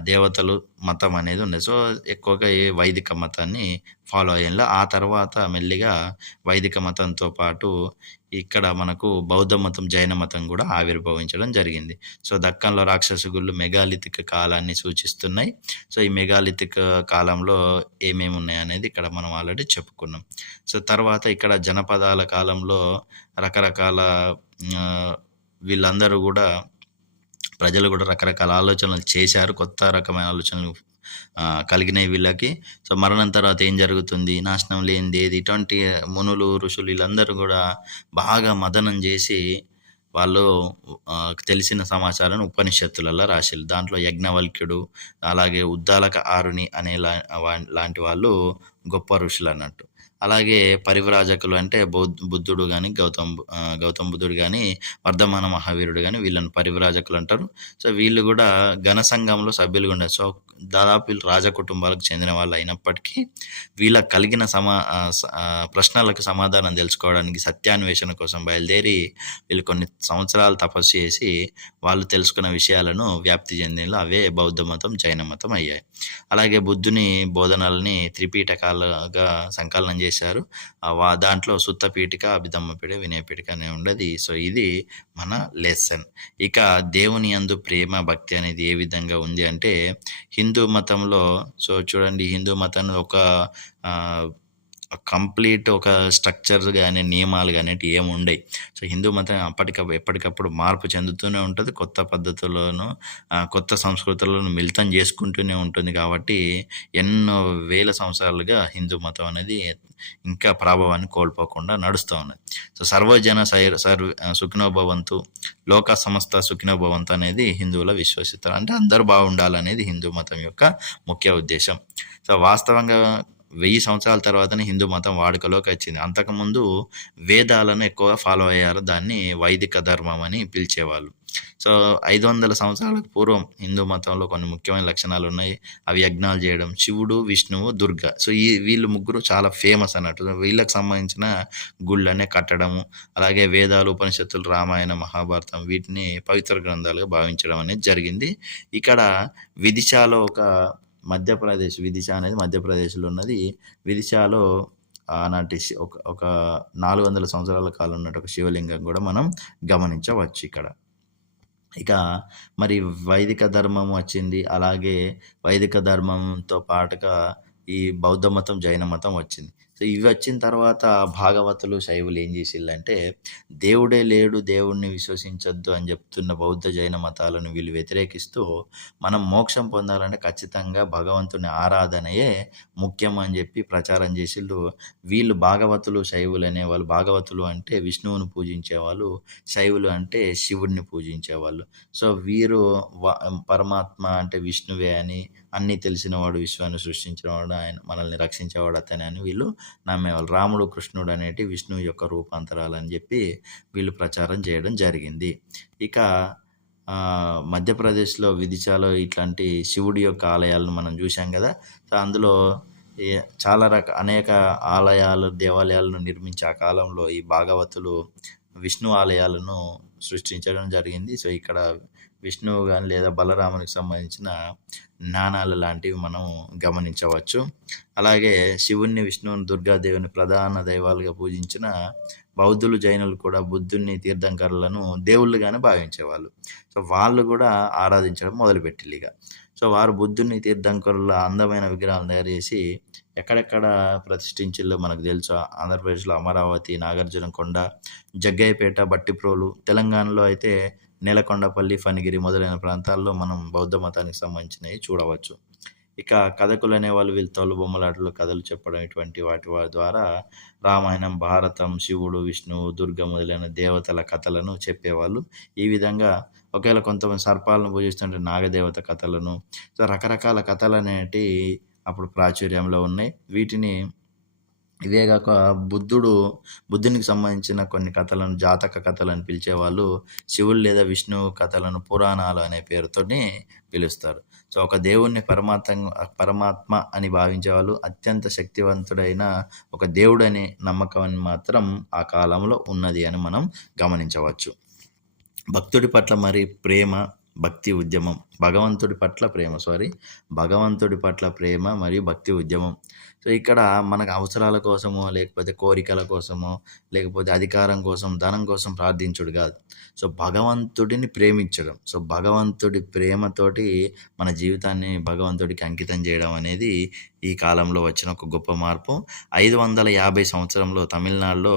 దేవతలు మతం అనేది ఉండేది. సో, ఎక్కువగా వైదిక మతాన్ని ఫాలో అయ్యేలా. ఆ తర్వాత మెల్లిగా వైదిక మతంతో పాటు ఇక్కడ మనకు బౌద్ధ మతం, జైన మతం కూడా ఆవిర్భవించడం జరిగింది. సో, దక్కన్‌లో రాక్షస గుళ్ళు మెగాలిథిక్ కాలాన్ని సూచిస్తున్నాయి. సో, ఈ మెగాలిథిక్ కాలంలో ఏమేమి ఉన్నాయనేది ఇక్కడ మనం ఆల్రెడీ చెప్పుకున్నాం. సో, తర్వాత ఇక్కడ జనపదాల కాలంలో రకరకాల వీళ్ళందరూ కూడా ప్రజలు కూడా రకరకాల ఆలోచనలు చేశారు. కొత్త రకమైన ఆలోచనలు కలిగినాయి వీళ్ళకి. సో, మరణం తర్వాత ఏం జరుగుతుంది, నాశనం లేనిది ఏది, ఇటువంటి మునులు, ఋషులు వీళ్ళందరూ కూడా బాగా మథనం చేసి వాళ్ళు తెలిసిన సమాచారాన్ని ఉపనిషత్తులలో రాసిర్రు. దాంట్లో యజ్ఞవల్క్యుడు, అలాగే ఉద్దాలక ఆరుని అనే లాంటి వాళ్ళు గొప్ప ఋషులు అన్నట్టు. అలాగే పరివ్రాజకులు అంటే బుద్ధుడు కానీ, గౌతమ బుద్ధుడు కానీ, వర్ధమాన మహావీరుడు కానీ వీళ్ళని పరివ్రాజకులు అంటారు. సో, వీళ్ళు కూడా ఘన సంఘంలో సభ్యులుగా ఉండేది. సో, దాదాపు వీళ్ళు రాజ కుటుంబాలకు చెందిన వాళ్ళు అయినప్పటికీ వీళ్ళకి కలిగిన ప్రశ్నలకు సమాధానం తెలుసుకోవడానికి సత్యాన్వేషణ కోసం బయలుదేరి వీళ్ళు కొన్ని సంవత్సరాలు తపస్సు చేసి వాళ్ళు తెలుసుకున్న విషయాలను వ్యాప్తి చెందిన అవే బౌద్ధ మతం, జైన మతం అయ్యాయి. అలాగే బుద్ధుని బోధనల్ని త్రిపీఠకాలుగా సంకలనం చేశారు. దాంట్లో సుత్త పీఠిక, అభిధమ్మ పీఠిక, వినయ పీఠిక అనే ఉండేది. సో, ఇది మన లెసన్. ఇక దేవుని యందు ప్రేమ, భక్తి అనేది ఏ విధంగా ఉంది అంటే, హిందూ మతంలో సో చూడండి, హిందూ మతంలో ఒక కంప్లీట్ ఒక స్ట్రక్చర్స్ కానీ, నియమాలు కానీ ఏమి ఉండవు. సో, హిందూ మతం ఎప్పటికప్పుడు మార్పు చెందుతూనే ఉంటుంది. కొత్త పద్ధతుల్లోనూ కొత్త సంస్కృతులను మిళితం చేసుకుంటూనే ఉంటుంది. కాబట్టి ఎన్నో వేల సంవత్సరాలుగా హిందూ మతం అనేది ఇంకా ప్రభావాన్ని కోల్పోకుండా నడుస్తూ ఉన్నది. సో, సర్వజన సుఖినో భవంతు, లోక సమస్త సుఖినో భవంతు అనేది హిందువుల విశ్వసిస్తారు. అంటే అందరూ బాగుండాలనేది హిందూ మతం యొక్క ముఖ్య ఉద్దేశం. సో, వాస్తవంగా 1000 సంవత్సరాల తర్వాతనే హిందూ మతం వాడుకలోకి వచ్చింది. అంతకుముందు వేదాలను ఎక్కువగా ఫాలో అయ్యారు. దాన్ని వైదిక ధర్మం అని పిలిచేవాళ్ళు. సో, 500 సంవత్సరాలకు పూర్వం హిందూ మతంలో కొన్ని ముఖ్యమైన లక్షణాలు ఉన్నాయి. అవి యజ్ఞాలు చేయడం, శివుడు, విష్ణువు, దుర్గ. సో, వీళ్ళు ముగ్గురు చాలా ఫేమస్ అన్నట్టు. వీళ్ళకి సంబంధించిన గుళ్ళనే కట్టడము, అలాగే వేదాలు, ఉపనిషత్తులు, రామాయణ, మహాభారతం వీటిని పవిత్ర గ్రంథాలుగా భావించడం అనేది జరిగింది. ఇక్కడ విదిశాలో విదిశ అనేది మధ్యప్రదేశ్లో ఉన్నది. విదిశాలో ఆనాటి ఒక 400 సంవత్సరాల కాలం ఉన్నట్టు ఒక శివలింగం కూడా మనం గమనించవచ్చు ఇక్కడ. ఇక మరి వైదిక ధర్మం వచ్చింది. అలాగే వైదిక ధర్మంతో పాటుగా ఈ బౌద్ధ మతం, జైన మతం వచ్చింది. సో, ఇవి వచ్చిన తర్వాత భాగవతులు, శైవులు ఏం చేసిల్లంటే దేవుడే లేడు, దేవుడిని విశ్వసించొద్దు అని చెప్తున్న బౌద్ధ, జైన మతాలను వీళ్ళు వ్యతిరేకిస్తూ మనం మోక్షం పొందాలంటే ఖచ్చితంగా భగవంతుని ఆరాధనయే ముఖ్యం అని చెప్పి ప్రచారం చేసిళ్ళు. వీళ్ళు భాగవతులు, శైవులు అనేవాళ్ళు. భాగవతులు అంటే విష్ణువుని పూజించేవాళ్ళు, శైవులు అంటే శివుడిని పూజించేవాళ్ళు. సో వీరు పరమాత్మ అంటే విష్ణువే అని, అన్నీ తెలిసినవాడు, విశ్వాన్ని సృష్టించినవాడు, ఆయన మనల్ని రక్షించేవాడు అతనే అని వీళ్ళు నమ్మేవాళ్ళు. రాముడు, కృష్ణుడు అనేటి విష్ణువు యొక్క రూపాంతరాలు అని చెప్పి వీళ్ళు ప్రచారం చేయడం జరిగింది. ఇక మధ్యప్రదేశ్లో విదిశాలో ఇట్లాంటి శివుడి యొక్క ఆలయాలను మనం చూసాం కదా. సో అందులో చాలా అనేక ఆలయాలు, దేవాలయాలను నిర్మించే ఆ కాలంలో ఈ భాగవతులు విష్ణు ఆలయాలను సృష్టించడం జరిగింది. సో ఇక్కడ విష్ణువు కానీ లేదా బలరామునికి సంబంధించిన నాణాలు లాంటివి మనం గమనించవచ్చు. అలాగే శివుణ్ణి, విష్ణువుని, దుర్గాదేవిని ప్రధాన దైవాలుగా పూజించిన బౌద్ధులు, జైనులు కూడా బుద్ధుని, తీర్థంకరులను దేవుళ్ళుగానే భావించేవాళ్ళు. సో వాళ్ళు కూడా ఆరాధించడం మొదలుపెట్టిల్లు ఇక. సో వారు బుద్ధుని, తీర్థంకరుల అందమైన విగ్రహాలను తయారు చేసి ఎక్కడెక్కడ ప్రతిష్ఠించిల్లో మనకు తెలుసు. ఆంధ్రప్రదేశ్లో అమరావతి, నాగార్జునకొండ, జగ్గయ్యపేట, బట్టిప్రోలు, తెలంగాణలో అయితే నేలకొండపల్లి, ఫణిగిరి మొదలైన ప్రాంతాల్లో మనం బౌద్ధ మతానికి సంబంధించినవి చూడవచ్చు. ఇక కథకులు అనేవాళ్ళు వీళ్ళు తోలుబొమ్మలాటలు, కథలు చెప్పడం ఇటువంటి వాటి ద్వారా రామాయణం, భారతం, శివుడు, విష్ణువు, దుర్గ మొదలైన దేవతల కథలను చెప్పేవాళ్ళు. ఈ విధంగా ఒకవేళ కొంతమంది సర్పాలను పూజిస్తుంటే నాగదేవత కథలను, సో రకరకాల కథలు అనేటివి అప్పుడు ప్రాచుర్యంలో ఉన్నాయి. వీటిని ఇవే కాక బుద్ధునికి సంబంధించిన కొన్ని కథలను జాతక కథలను పిలిచేవాళ్ళు. శివుడు లేదా విష్ణువు కథలను పురాణాలు అనే పేరుతోనే పిలుస్తారు. సో ఒక దేవుణ్ణి పరమాత్మ అని భావించేవాళ్ళు. అత్యంత శక్తివంతుడైన ఒక దేవుడు అనే నమ్మకం మాత్రం ఆ కాలంలో ఉన్నది అని మనం గమనించవచ్చు. భక్తుడి పట్ల మరి ప్రేమ, భక్తి ఉద్యమం. భగవంతుడి పట్ల ప్రేమ మరియు భక్తి ఉద్యమం. సో ఇక్కడ మనకు అవసరాల కోసమో, లేకపోతే కోరికల కోసమో, లేకపోతే అధికారం కోసం, ధనం కోసం ప్రార్థించుడు కాదు. సో భగవంతుడిని ప్రేమించడం. సో భగవంతుడి ప్రేమతోటి మన జీవితాన్ని భగవంతుడికి అంకితం చేయడం అనేది ఈ కాలంలో వచ్చిన ఒక గొప్ప మార్పు. 550 సంవత్సరంలో తమిళనాడులో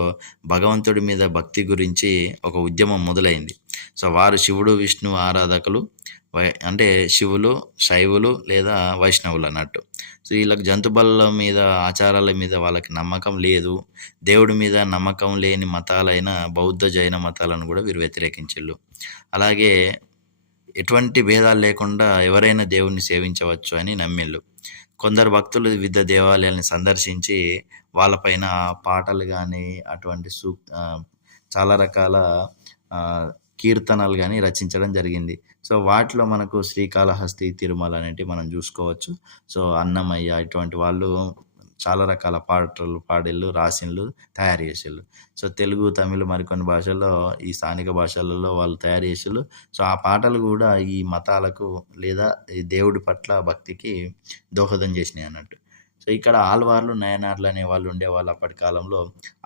భగవంతుడి మీద భక్తి గురించి ఒక ఉద్యమం మొదలైంది. సో వారు శివుడు, విష్ణువు ఆరాధకులు, అంటే శివులు, శైవులు లేదా వైష్ణవులు అన్నట్టు. సో వీళ్ళకి జంతుబలుల మీద, ఆచారాల మీద వాళ్ళకి నమ్మకం లేదు. దేవుడి మీద నమ్మకం లేని మతాలైన బౌద్ధ, జైన మతాలను కూడా వీరు వ్యతిరేకించిళ్ళు. అలాగే ఎటువంటి భేదాలు లేకుండా ఎవరైనా దేవుణ్ణి సేవించవచ్చు అని నమ్మిళ్ళు. కొందరు భక్తులు వివిధ దేవాలయాలను సందర్శించి వాళ్ళపైన పాటలు కానీ, అటువంటి చాలా రకాల కీర్తనలు కానీ రచించడం జరిగింది. సో వాటిలో మనకు శ్రీకాళహస్తి, తిరుమల అనేటివి మనం చూసుకోవచ్చు. సో అన్నమయ్య ఇటువంటి వాళ్ళు చాలా రకాల పాటలు పాడిళ్ళు, రాసిళ్ళు, తయారు చేసిళ్ళు. సో తెలుగు, తమిళ్ మరికొన్ని భాషల్లో, ఈ స్థానిక భాషలలో వాళ్ళు తయారు చేసిళ్ళు. సో ఆ పాటలు కూడా ఈ మతాలకు లేదా ఈ దేవుడి పట్ల భక్తికి దోహదం చేసినాయి అన్నట్టు. సో ఇక్కడ ఆల్వార్లు, నాయనార్లు అనే వాళ్ళు ఉండేవాళ్ళు అప్పటి కాలంలో.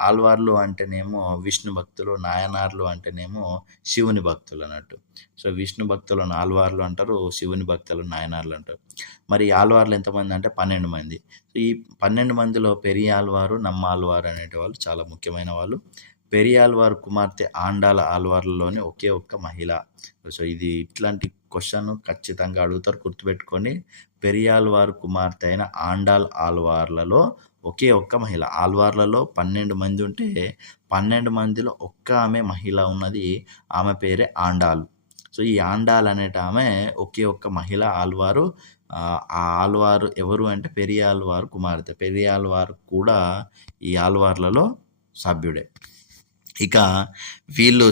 ఆల్వార్లు అంటేనేమో విష్ణు భక్తులు, నాయనార్లు అంటేనేమో శివుని భక్తులు అన్నట్టు. సో విష్ణు భక్తులను ఆల్వార్లు అంటారు, శివుని భక్తులను నాయనార్లు అంటారు. మరి ఆల్వార్లు ఎంతమంది అంటే 12 మంది. ఈ 12 మందిలో పెరియాల్వారు, నమ్మాల్వారు అనేటివాళ్ళు చాలా ముఖ్యమైన వాళ్ళు. పెరియాల్వారు కుమార్తె ఆండాల ఆల్వార్లలోని ఒకే ఒక్క మహిళ. సో ఇది ఇట్లాంటి క్వశ్చన్ ఖచ్చితంగా అడుగుతారు, గుర్తుపెట్టుకొని. పెరియాల్వారు కుమార్తె అయిన ఆండాల్ ఆల్వార్లలో ఒకే ఒక్క మహిళ. ఆల్వార్లలో 12 మంది ఉంటే 12 మందిలో ఒక్క ఆమె మహిళ ఉన్నది. ఆమె పేరే ఆండాలు. సో ఈ ఆండాల్ అనేట ఆమె ఒకే ఒక్క మహిళ ఆల్వారు. ఆ ఆల్వారు ఎవరు అంటే పెరియాల్వారు కుమార్తె. పెరియాల్వారు కూడా ఈ ఆల్వార్లలో సభ్యుడే. ఇక వీళ్ళు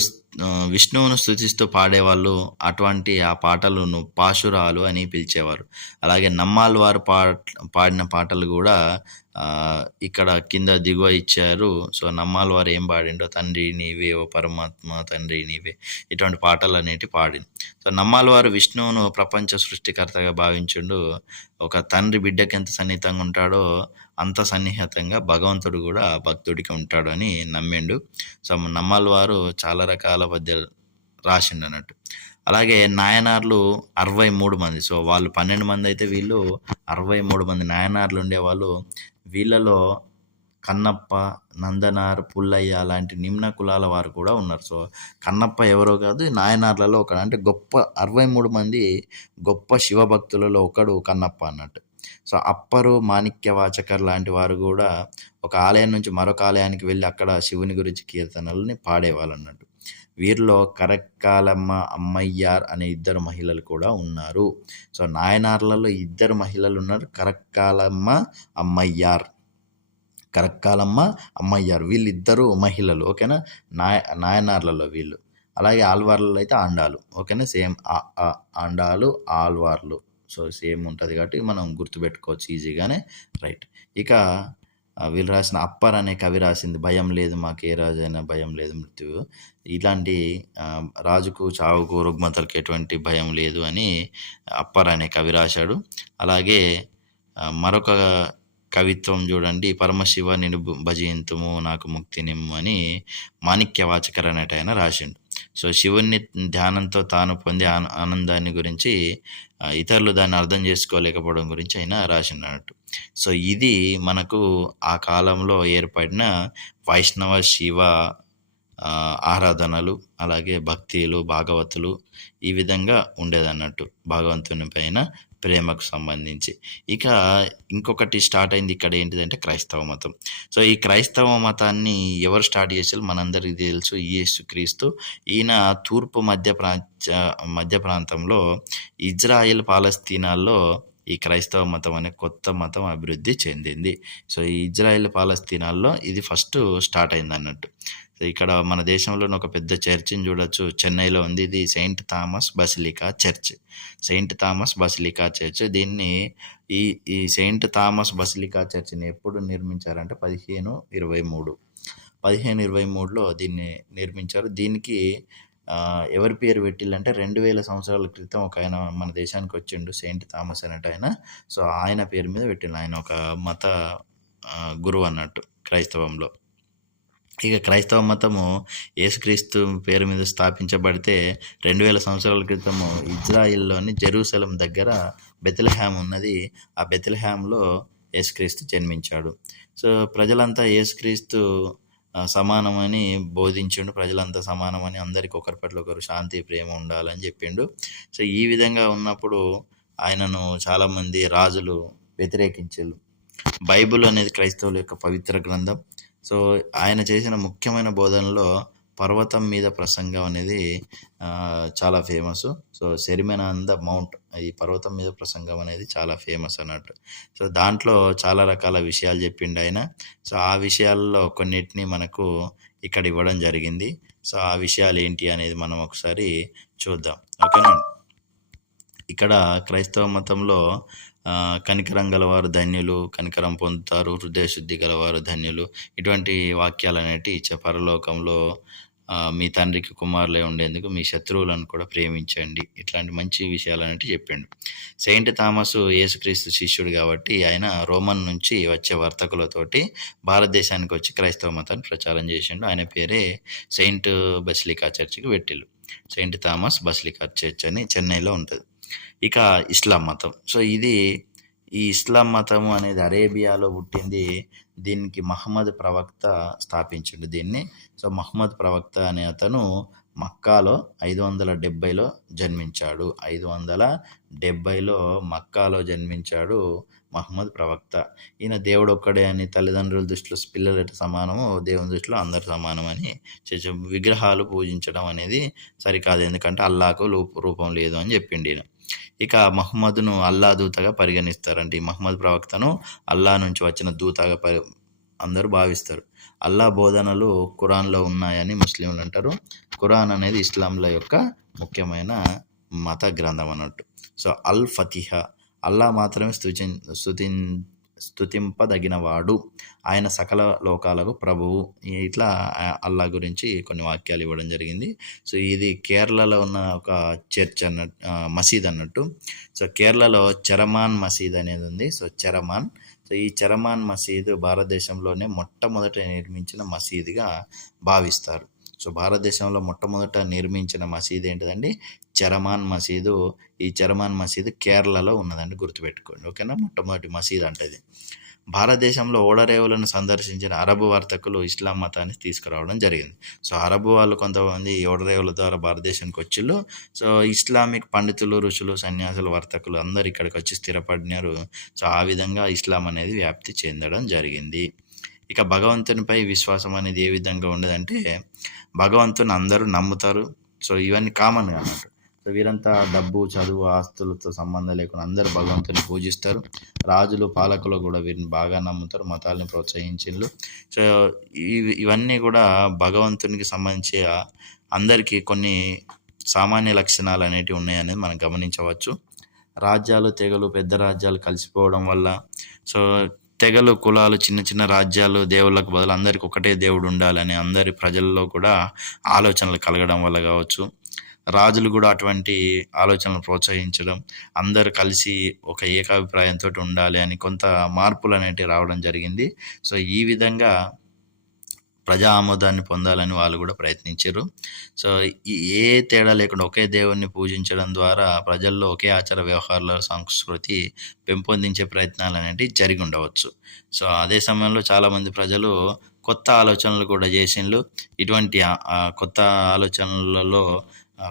విష్ణువును స్తుతిస్తూ పాడేవాళ్ళు. అటువంటి ఆ పాటలను పాశురాలు అని పిలిచేవారు. అలాగే నమ్మాల్వారు పాడిన పాటలు కూడా ఇక్కడ కింద దిగువ ఇచ్చారు. సో నమ్మాల్వారు ఏం పాడిండో, తండ్రి నీవే ఓ పరమాత్మ, తండ్రి నీవే, ఇటువంటి పాటలు అనేటివి పాడింది. సో నమ్మాల్వారు విష్ణువును ప్రపంచ సృష్టికర్తగా భావించుండు. ఒక తండ్రి బిడ్డకి ఎంత సన్నిహితంగా ఉంటాడో అంత సన్నిహితంగా భగవంతుడు కూడా భక్తుడికి ఉంటాడు అని నమ్మిండు. సో నమ్మాల్వారు చాలా రకాల పద్యాలు రాసిండు అన్నట్టు. అలాగే నాయనార్లు 63 మంది. సో వాళ్ళు 12 మంది అయితే వీళ్ళు 63 మంది నాయనార్లు ఉండేవాళ్ళు. వీళ్ళలో కన్నప్ప, నందనార్, పుల్లయ్య లాంటి నిమ్న కులాల వారు కూడా ఉన్నారు. సో కన్నప్ప ఎవరో కాదు, నాయనార్లలో ఒకడు. అంటే గొప్ప 63 మంది గొప్ప శివభక్తులలో ఒకడు కన్నప్ప అన్నట్టు. సో అప్పరు, మాణిక్యవాచకర్ లాంటి వారు కూడా ఒక ఆలయం నుంచి మరొక ఆలయానికి వెళ్ళి అక్కడ శివుని గురించి కీర్తనలని పాడేవాళ్ళు అన్నట్టు. వీరిలో కరక్కాలమ్మ, అమ్మయ్యార్ అనే ఇద్దరు మహిళలు కూడా ఉన్నారు. సో నాయనార్లలో ఇద్దరు మహిళలు ఉన్నారు, కరక్కాలమ్మ, అమ్మయ్యార్. కరక్కాలమ్మ, అమ్మయ్యారు, వీళ్ళిద్దరూ మహిళలు. ఓకేనా. నాయనార్లలో వీళ్ళు. అలాగే ఆల్వార్లలో అయితే ఆండాలు. ఓకేనా. సేమ్ ఆండాలు, ఆల్వార్లు. సో సేమ్ ఉంటుంది కాబట్టి మనం గుర్తుపెట్టుకోవచ్చు ఈజీగానే. రైట్. ఇక వీళ్ళు రాసిన అప్పర్ అనే కవి రాసింది భయం లేదు మాకు ఏ రాజైనా భయం లేదు మృత్యువు. ఇలాంటి రాజుకు, చావుకు, రుగ్మతలకు ఎటువంటి భయం లేదు అని అప్పర్ అనే కవి రాశాడు. అలాగే మరొక కవిత్వం చూడండి, పరమశివ నిన్ను భజయింతుము నాకు ముక్తి నిమ్ము అని మాణిక్యవాచకర్ అనేట ఆయన రాసిండు. సో శివుని ధ్యానంతో తాను పొందే ఆనందాన్ని గురించి, ఇతరులు దాన్ని అర్థం చేసుకోలేకపోవడం గురించి ఆయన రాసిండు అన్నట్టు. సో ఇది మనకు ఆ కాలంలో ఏర్పడిన వైష్ణవ శివ ఆరాధనలు, అలాగే భక్తులు, భాగవతులు ఈ విధంగా ఉండేదన్నట్టు భగవంతుని పైన ప్రేమకు సంబంధించి. ఇక ఇంకొకటి స్టార్ట్ అయింది ఇక్కడ ఏంటిదంటే క్రైస్తవ మతం. సో ఈ క్రైస్తవ మతాన్ని ఎవరు స్టార్ట్ చేశారు మనందరికీ తెలుసు, యేసుక్రీస్తు. ఈయన తూర్పు మధ్య ప్రాంతంలో ఇజ్రాయెల్, పాలస్తీనాల్లో ఈ క్రైస్తవ మతం అనే కొత్త మతం అభివృద్ధి చెందింది. సో ఈ ఇజ్రాయెల్, పాలస్తీనాల్లో ఇది ఫస్ట్ స్టార్ట్ అయింది అన్నట్టు. సో ఇక్కడ మన దేశంలోని ఒక పెద్ద చర్చిని చూడొచ్చు, చెన్నైలో ఉంది. ఇది Saint Thomas basilica church. Saint Thomas basilica church. దీన్ని ఈ సెయింట్ థామస్ బసిలికా చర్చ్ని ఎప్పుడు నిర్మించారంటే 1523లో దీన్ని నిర్మించారు. దీనికి ఎవరి పేరు పెట్టిల్లంటే 2000 సంవత్సరాల క్రితం ఒక ఆయన మన దేశానికి వచ్చిండు, సెయింట్ థామస్ అనేట ఆయన. సో ఆయన పేరు మీద పెట్టిండు. ఆయన ఒక మత గురువు అన్నట్టు క్రైస్తవంలో. ఇక క్రైస్తవ మతము యేసుక్రీస్తు పేరు మీద స్థాపించబడితే 2000 సంవత్సరాల క్రితము ఇజ్రాయిల్లోని జెరూసలం దగ్గర బెత్లెహేమ్ ఉన్నది. ఆ బెత్లెహేమ్లో యేసుక్రీస్తు జన్మించాడు. సో ప్రజలంతా యేసుక్రీస్తు సమానమని బోధించిండు. ప్రజలంతా సమానమని, అందరికీ ఒకరి పట్ల ఒకరు శాంతి, ప్రేమ ఉండాలని చెప్పిండు. సో ఈ విధంగా ఉన్నప్పుడు ఆయనను చాలామంది రాజులు వ్యతిరేకించారు. బైబిల్ అనేది క్రైస్తవుల యొక్క పవిత్ర గ్రంథం. సో ఆయన చేసిన ముఖ్యమైన బోధనలో పర్వతం మీద ప్రసంగం అనేది చాలా famous. So sermon on the mount, ఈ పర్వతం మీద ప్రసంగం అనేది చాలా ఫేమస్ అన్నట్టు. సో దాంట్లో చాలా రకాల విషయాలు చెప్పిండు ఆయన. సో ఆ విషయాల్లో కొన్నిటిని మనకు ఇక్కడ ఇవ్వడం జరిగింది. సో ఆ విషయాలు ఏంటి అనేది మనం ఒకసారి చూద్దాం. ఓకేనా. ఇక్కడ క్రైస్తవ మతంలో కనికరం గలవారు ధన్యులు, కనికరం పొందుతారు, హృదయశుద్ధి గలవారు ధన్యులు, ఇటువంటి వాక్యాలు అనేటివి ఇచ్చే. పరలోకంలో మీ తండ్రికి కుమారులే ఉండేందుకు మీ శత్రువులను కూడా ప్రేమించండి, ఇట్లాంటి మంచి విషయాలు అనేటివి చెప్పిండు. సెయింట్ థామస్ యేసుక్రీస్తు శిష్యుడు కాబట్టి ఆయన రోమన్ నుంచి వచ్చే వర్తకులతోటి భారతదేశానికి వచ్చి క్రైస్తవ మతాన్ని ప్రచారం చేసిండు. ఆయన పేరే సెయింట్ బసిలికా చర్చికి పెట్టిల్లు. సెయింట్ థామస్ బసిలికా చర్చ్ అని చెన్నైలో ఉంటుంది. ఇక ఇస్లాం మతం. సో ఈ ఇస్లాం మతము అనేది అరేబియాలో పుట్టింది. దీనికి మహమ్మద్ ప్రవక్త స్థాపించిండు దీన్ని. సో మహమ్మద్ ప్రవక్త అనే అతను మక్కాలో 570లో జన్మించాడు. 570లో మక్కాలో జన్మించాడు మహమ్మద్ ప్రవక్త. ఈయన దేవుడు ఒక్కడే అని, తల్లిదండ్రుల దృష్టిలో పిల్లలు సమానము, దేవుని దృష్టిలో అందరు సమానమని విగ్రహాలు పూజించడం అనేది సరికాదు, ఎందుకంటే అల్లాకు రూపం లేదు అని చెప్పిండు ఈయన. ఇక మహమ్మద్ను అల్లా దూతగా పరిగణిస్తారంటే, ఈ మహమ్మద్ ప్రవక్తను అల్లా నుంచి వచ్చిన దూతగా అందరూ భావిస్తారు. అల్లా బోధనలు ఖురాన్లో ఉన్నాయని ముస్లింలు అంటారు. ఖురాన్ అనేది ఇస్లాంల యొక్క ముఖ్యమైన మత గ్రంథం అన్నట్టు. సో అల్ ఫతిహా, అల్లా మాత్రమే స్తుతింపదగినవాడు, ఆయన సకల లోకాలకు ప్రభువు. ఇట్లా అల్లా గురించి కొన్ని వాక్యాలు ఇవ్వడం జరిగింది. సో ఇది కేరళలో ఉన్న ఒక చర్చ్ మసీద్ అన్నట్టు. సో కేరళలో చెరమాన్ మసీద్ అనేది ఉంది. సో చెరమాన్. సో ఈ చెరమాన్ మసీదు భారతదేశంలోనే మొట్టమొదట నిర్మించిన మసీదుగా భావిస్తారు. సో భారతదేశంలో మొట్టమొదట నిర్మించిన మసీదు ఏంటిదండి? చెరమాన్ మసీదు. ఈ చెరమాన్ మసీదు కేరళలో ఉన్నదండి, గుర్తుపెట్టుకోండి. ఓకేనా. మొట్టమొదటి మసీదు అంటే ఇది. భారతదేశంలో ఓడరేవులను సందర్శించిన అరబ్ వర్తకులు ఇస్లాం మతాన్ని తీసుకురావడం జరిగింది. సో, అరబ్ వాళ్ళు కొంతమంది ఓడరేవుల ద్వారా భారతదేశానికి వచ్చిళ్ళు. సో, ఇస్లామిక్ పండితులు, ఋషులు, సన్యాసులు, వర్తకులు అందరూ ఇక్కడికొచ్చి స్థిరపడినారు. సో, ఆ విధంగా ఇస్లాం అనేది వ్యాప్తి చెందడం జరిగింది. ఇక భగవంతునిపై విశ్వాసం అనేది ఏ విధంగా ఉండదంటే, భగవంతుని అందరూ నమ్ముతారు. సో, ఇవన్నీ కామన్‌గా అన్నట్టు. సో, వీరంతా డబ్బు, చదువు, ఆస్తులతో సంబంధం లేకుండా అందరూ భగవంతుని పూజిస్తారు. రాజులు, పాలకులు కూడా వీరిని బాగా నమ్ముతారు. మతాల్ని ప్రోత్సహించిళ్ళు. సో, ఇవన్నీ కూడా భగవంతునికి సంబంధించి అందరికీ కొన్ని సామాన్య లక్షణాలు అనేటివి ఉన్నాయనేది మనం గమనించవచ్చు. రాజ్యాలు, తెగలు, పెద్ద రాజ్యాలు కలిసిపోవడం వల్ల సో, తెగలు, కులాలు, చిన్న చిన్న రాజ్యాలు దేవుళ్ళకు బదులు అందరికి ఒకటే దేవుడు ఉండాలని అందరి ప్రజల్లో కూడా ఆలోచనలు కలగడం వల్ల కావచ్చు. రాజులు కూడా అటువంటి ఆలోచనలు ప్రోత్సహించడం, అందరూ కలిసి ఒక ఏకాభిప్రాయంతో ఉండాలి అని కొంత మార్పులు అనేటివి రావడం జరిగింది. సో, ఈ విధంగా ప్రజా ఆమోదాన్ని పొందాలని వాళ్ళు కూడా ప్రయత్నించారు. సో, ఏ తేడా లేకుండా ఒకే దేవుణ్ణి పూజించడం ద్వారా ప్రజల్లో ఒకే ఆచార వ్యవహారాల సంస్కృతి పెంపొందించే ప్రయత్నాలు అనేటివి జరిగి ఉండవచ్చు. సో, అదే సమయంలో చాలామంది ప్రజలు కొత్త ఆలోచనలు కూడా చేసిండ్రు. ఇటువంటి కొత్త ఆలోచనలలో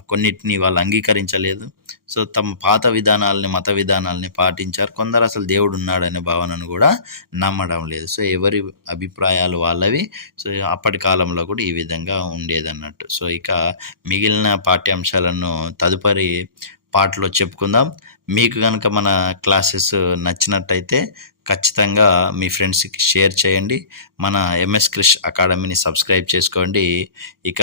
కొన్నిటిని వాళ్ళు అంగీకరించలేదు. సో, తమ పాత విధానాలని, మత విధానాలని పాటించారు. కొందరు అసలు దేవుడు ఉన్నాడనే భావనను కూడా నమ్మడం లేదు. సో, ఎవరి అభిప్రాయాలు వాళ్ళవి. సో, అప్పటి కాలంలో కూడా ఈ విధంగా ఉండేదన్నట్టు. సో, ఇక మిగిలిన పాఠ్యాంశాలను తదుపరి పార్ట్‌లో చెప్పుకుందాం. మీకు గనుక మన క్లాసెస్ నచ్చినట్టయితే ఖచ్చితంగా మీ ఫ్రెండ్స్‌కి షేర్ చేయండి. మన ఎంఎస్ క్రిష్ అకాడమీని సబ్స్క్రైబ్ చేసుకోండి. ఇక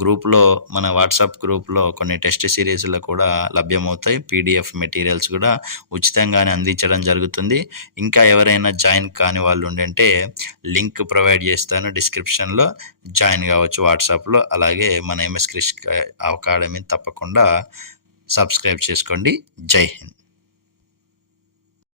గ్రూప్‌లో మన వాట్సాప్ గ్రూప్‌లో కొన్ని టెస్ట్ సిరీస్‌లు కూడా లభ్యమవుతాయి. పీడిఎఫ్ మెటీరియల్స్ కూడా ఉచితంగానే అందించడం జరుగుతుంది. ఇంకా ఎవరైనా జాయిన్ కాని వాళ్ళు ఉండుంటే లింక్ ప్రొవైడ్ చేస్తాను డిస్క్రిప్షన్‌లో. జాయిన్ కావచ్చు వాట్సాప్‌లో. అలాగే మన ఎంఎస్ క్రిష్ అకాడమీని తప్పకుండా సబ్స్క్రైబ్ చేసుకోండి. జై హింద్.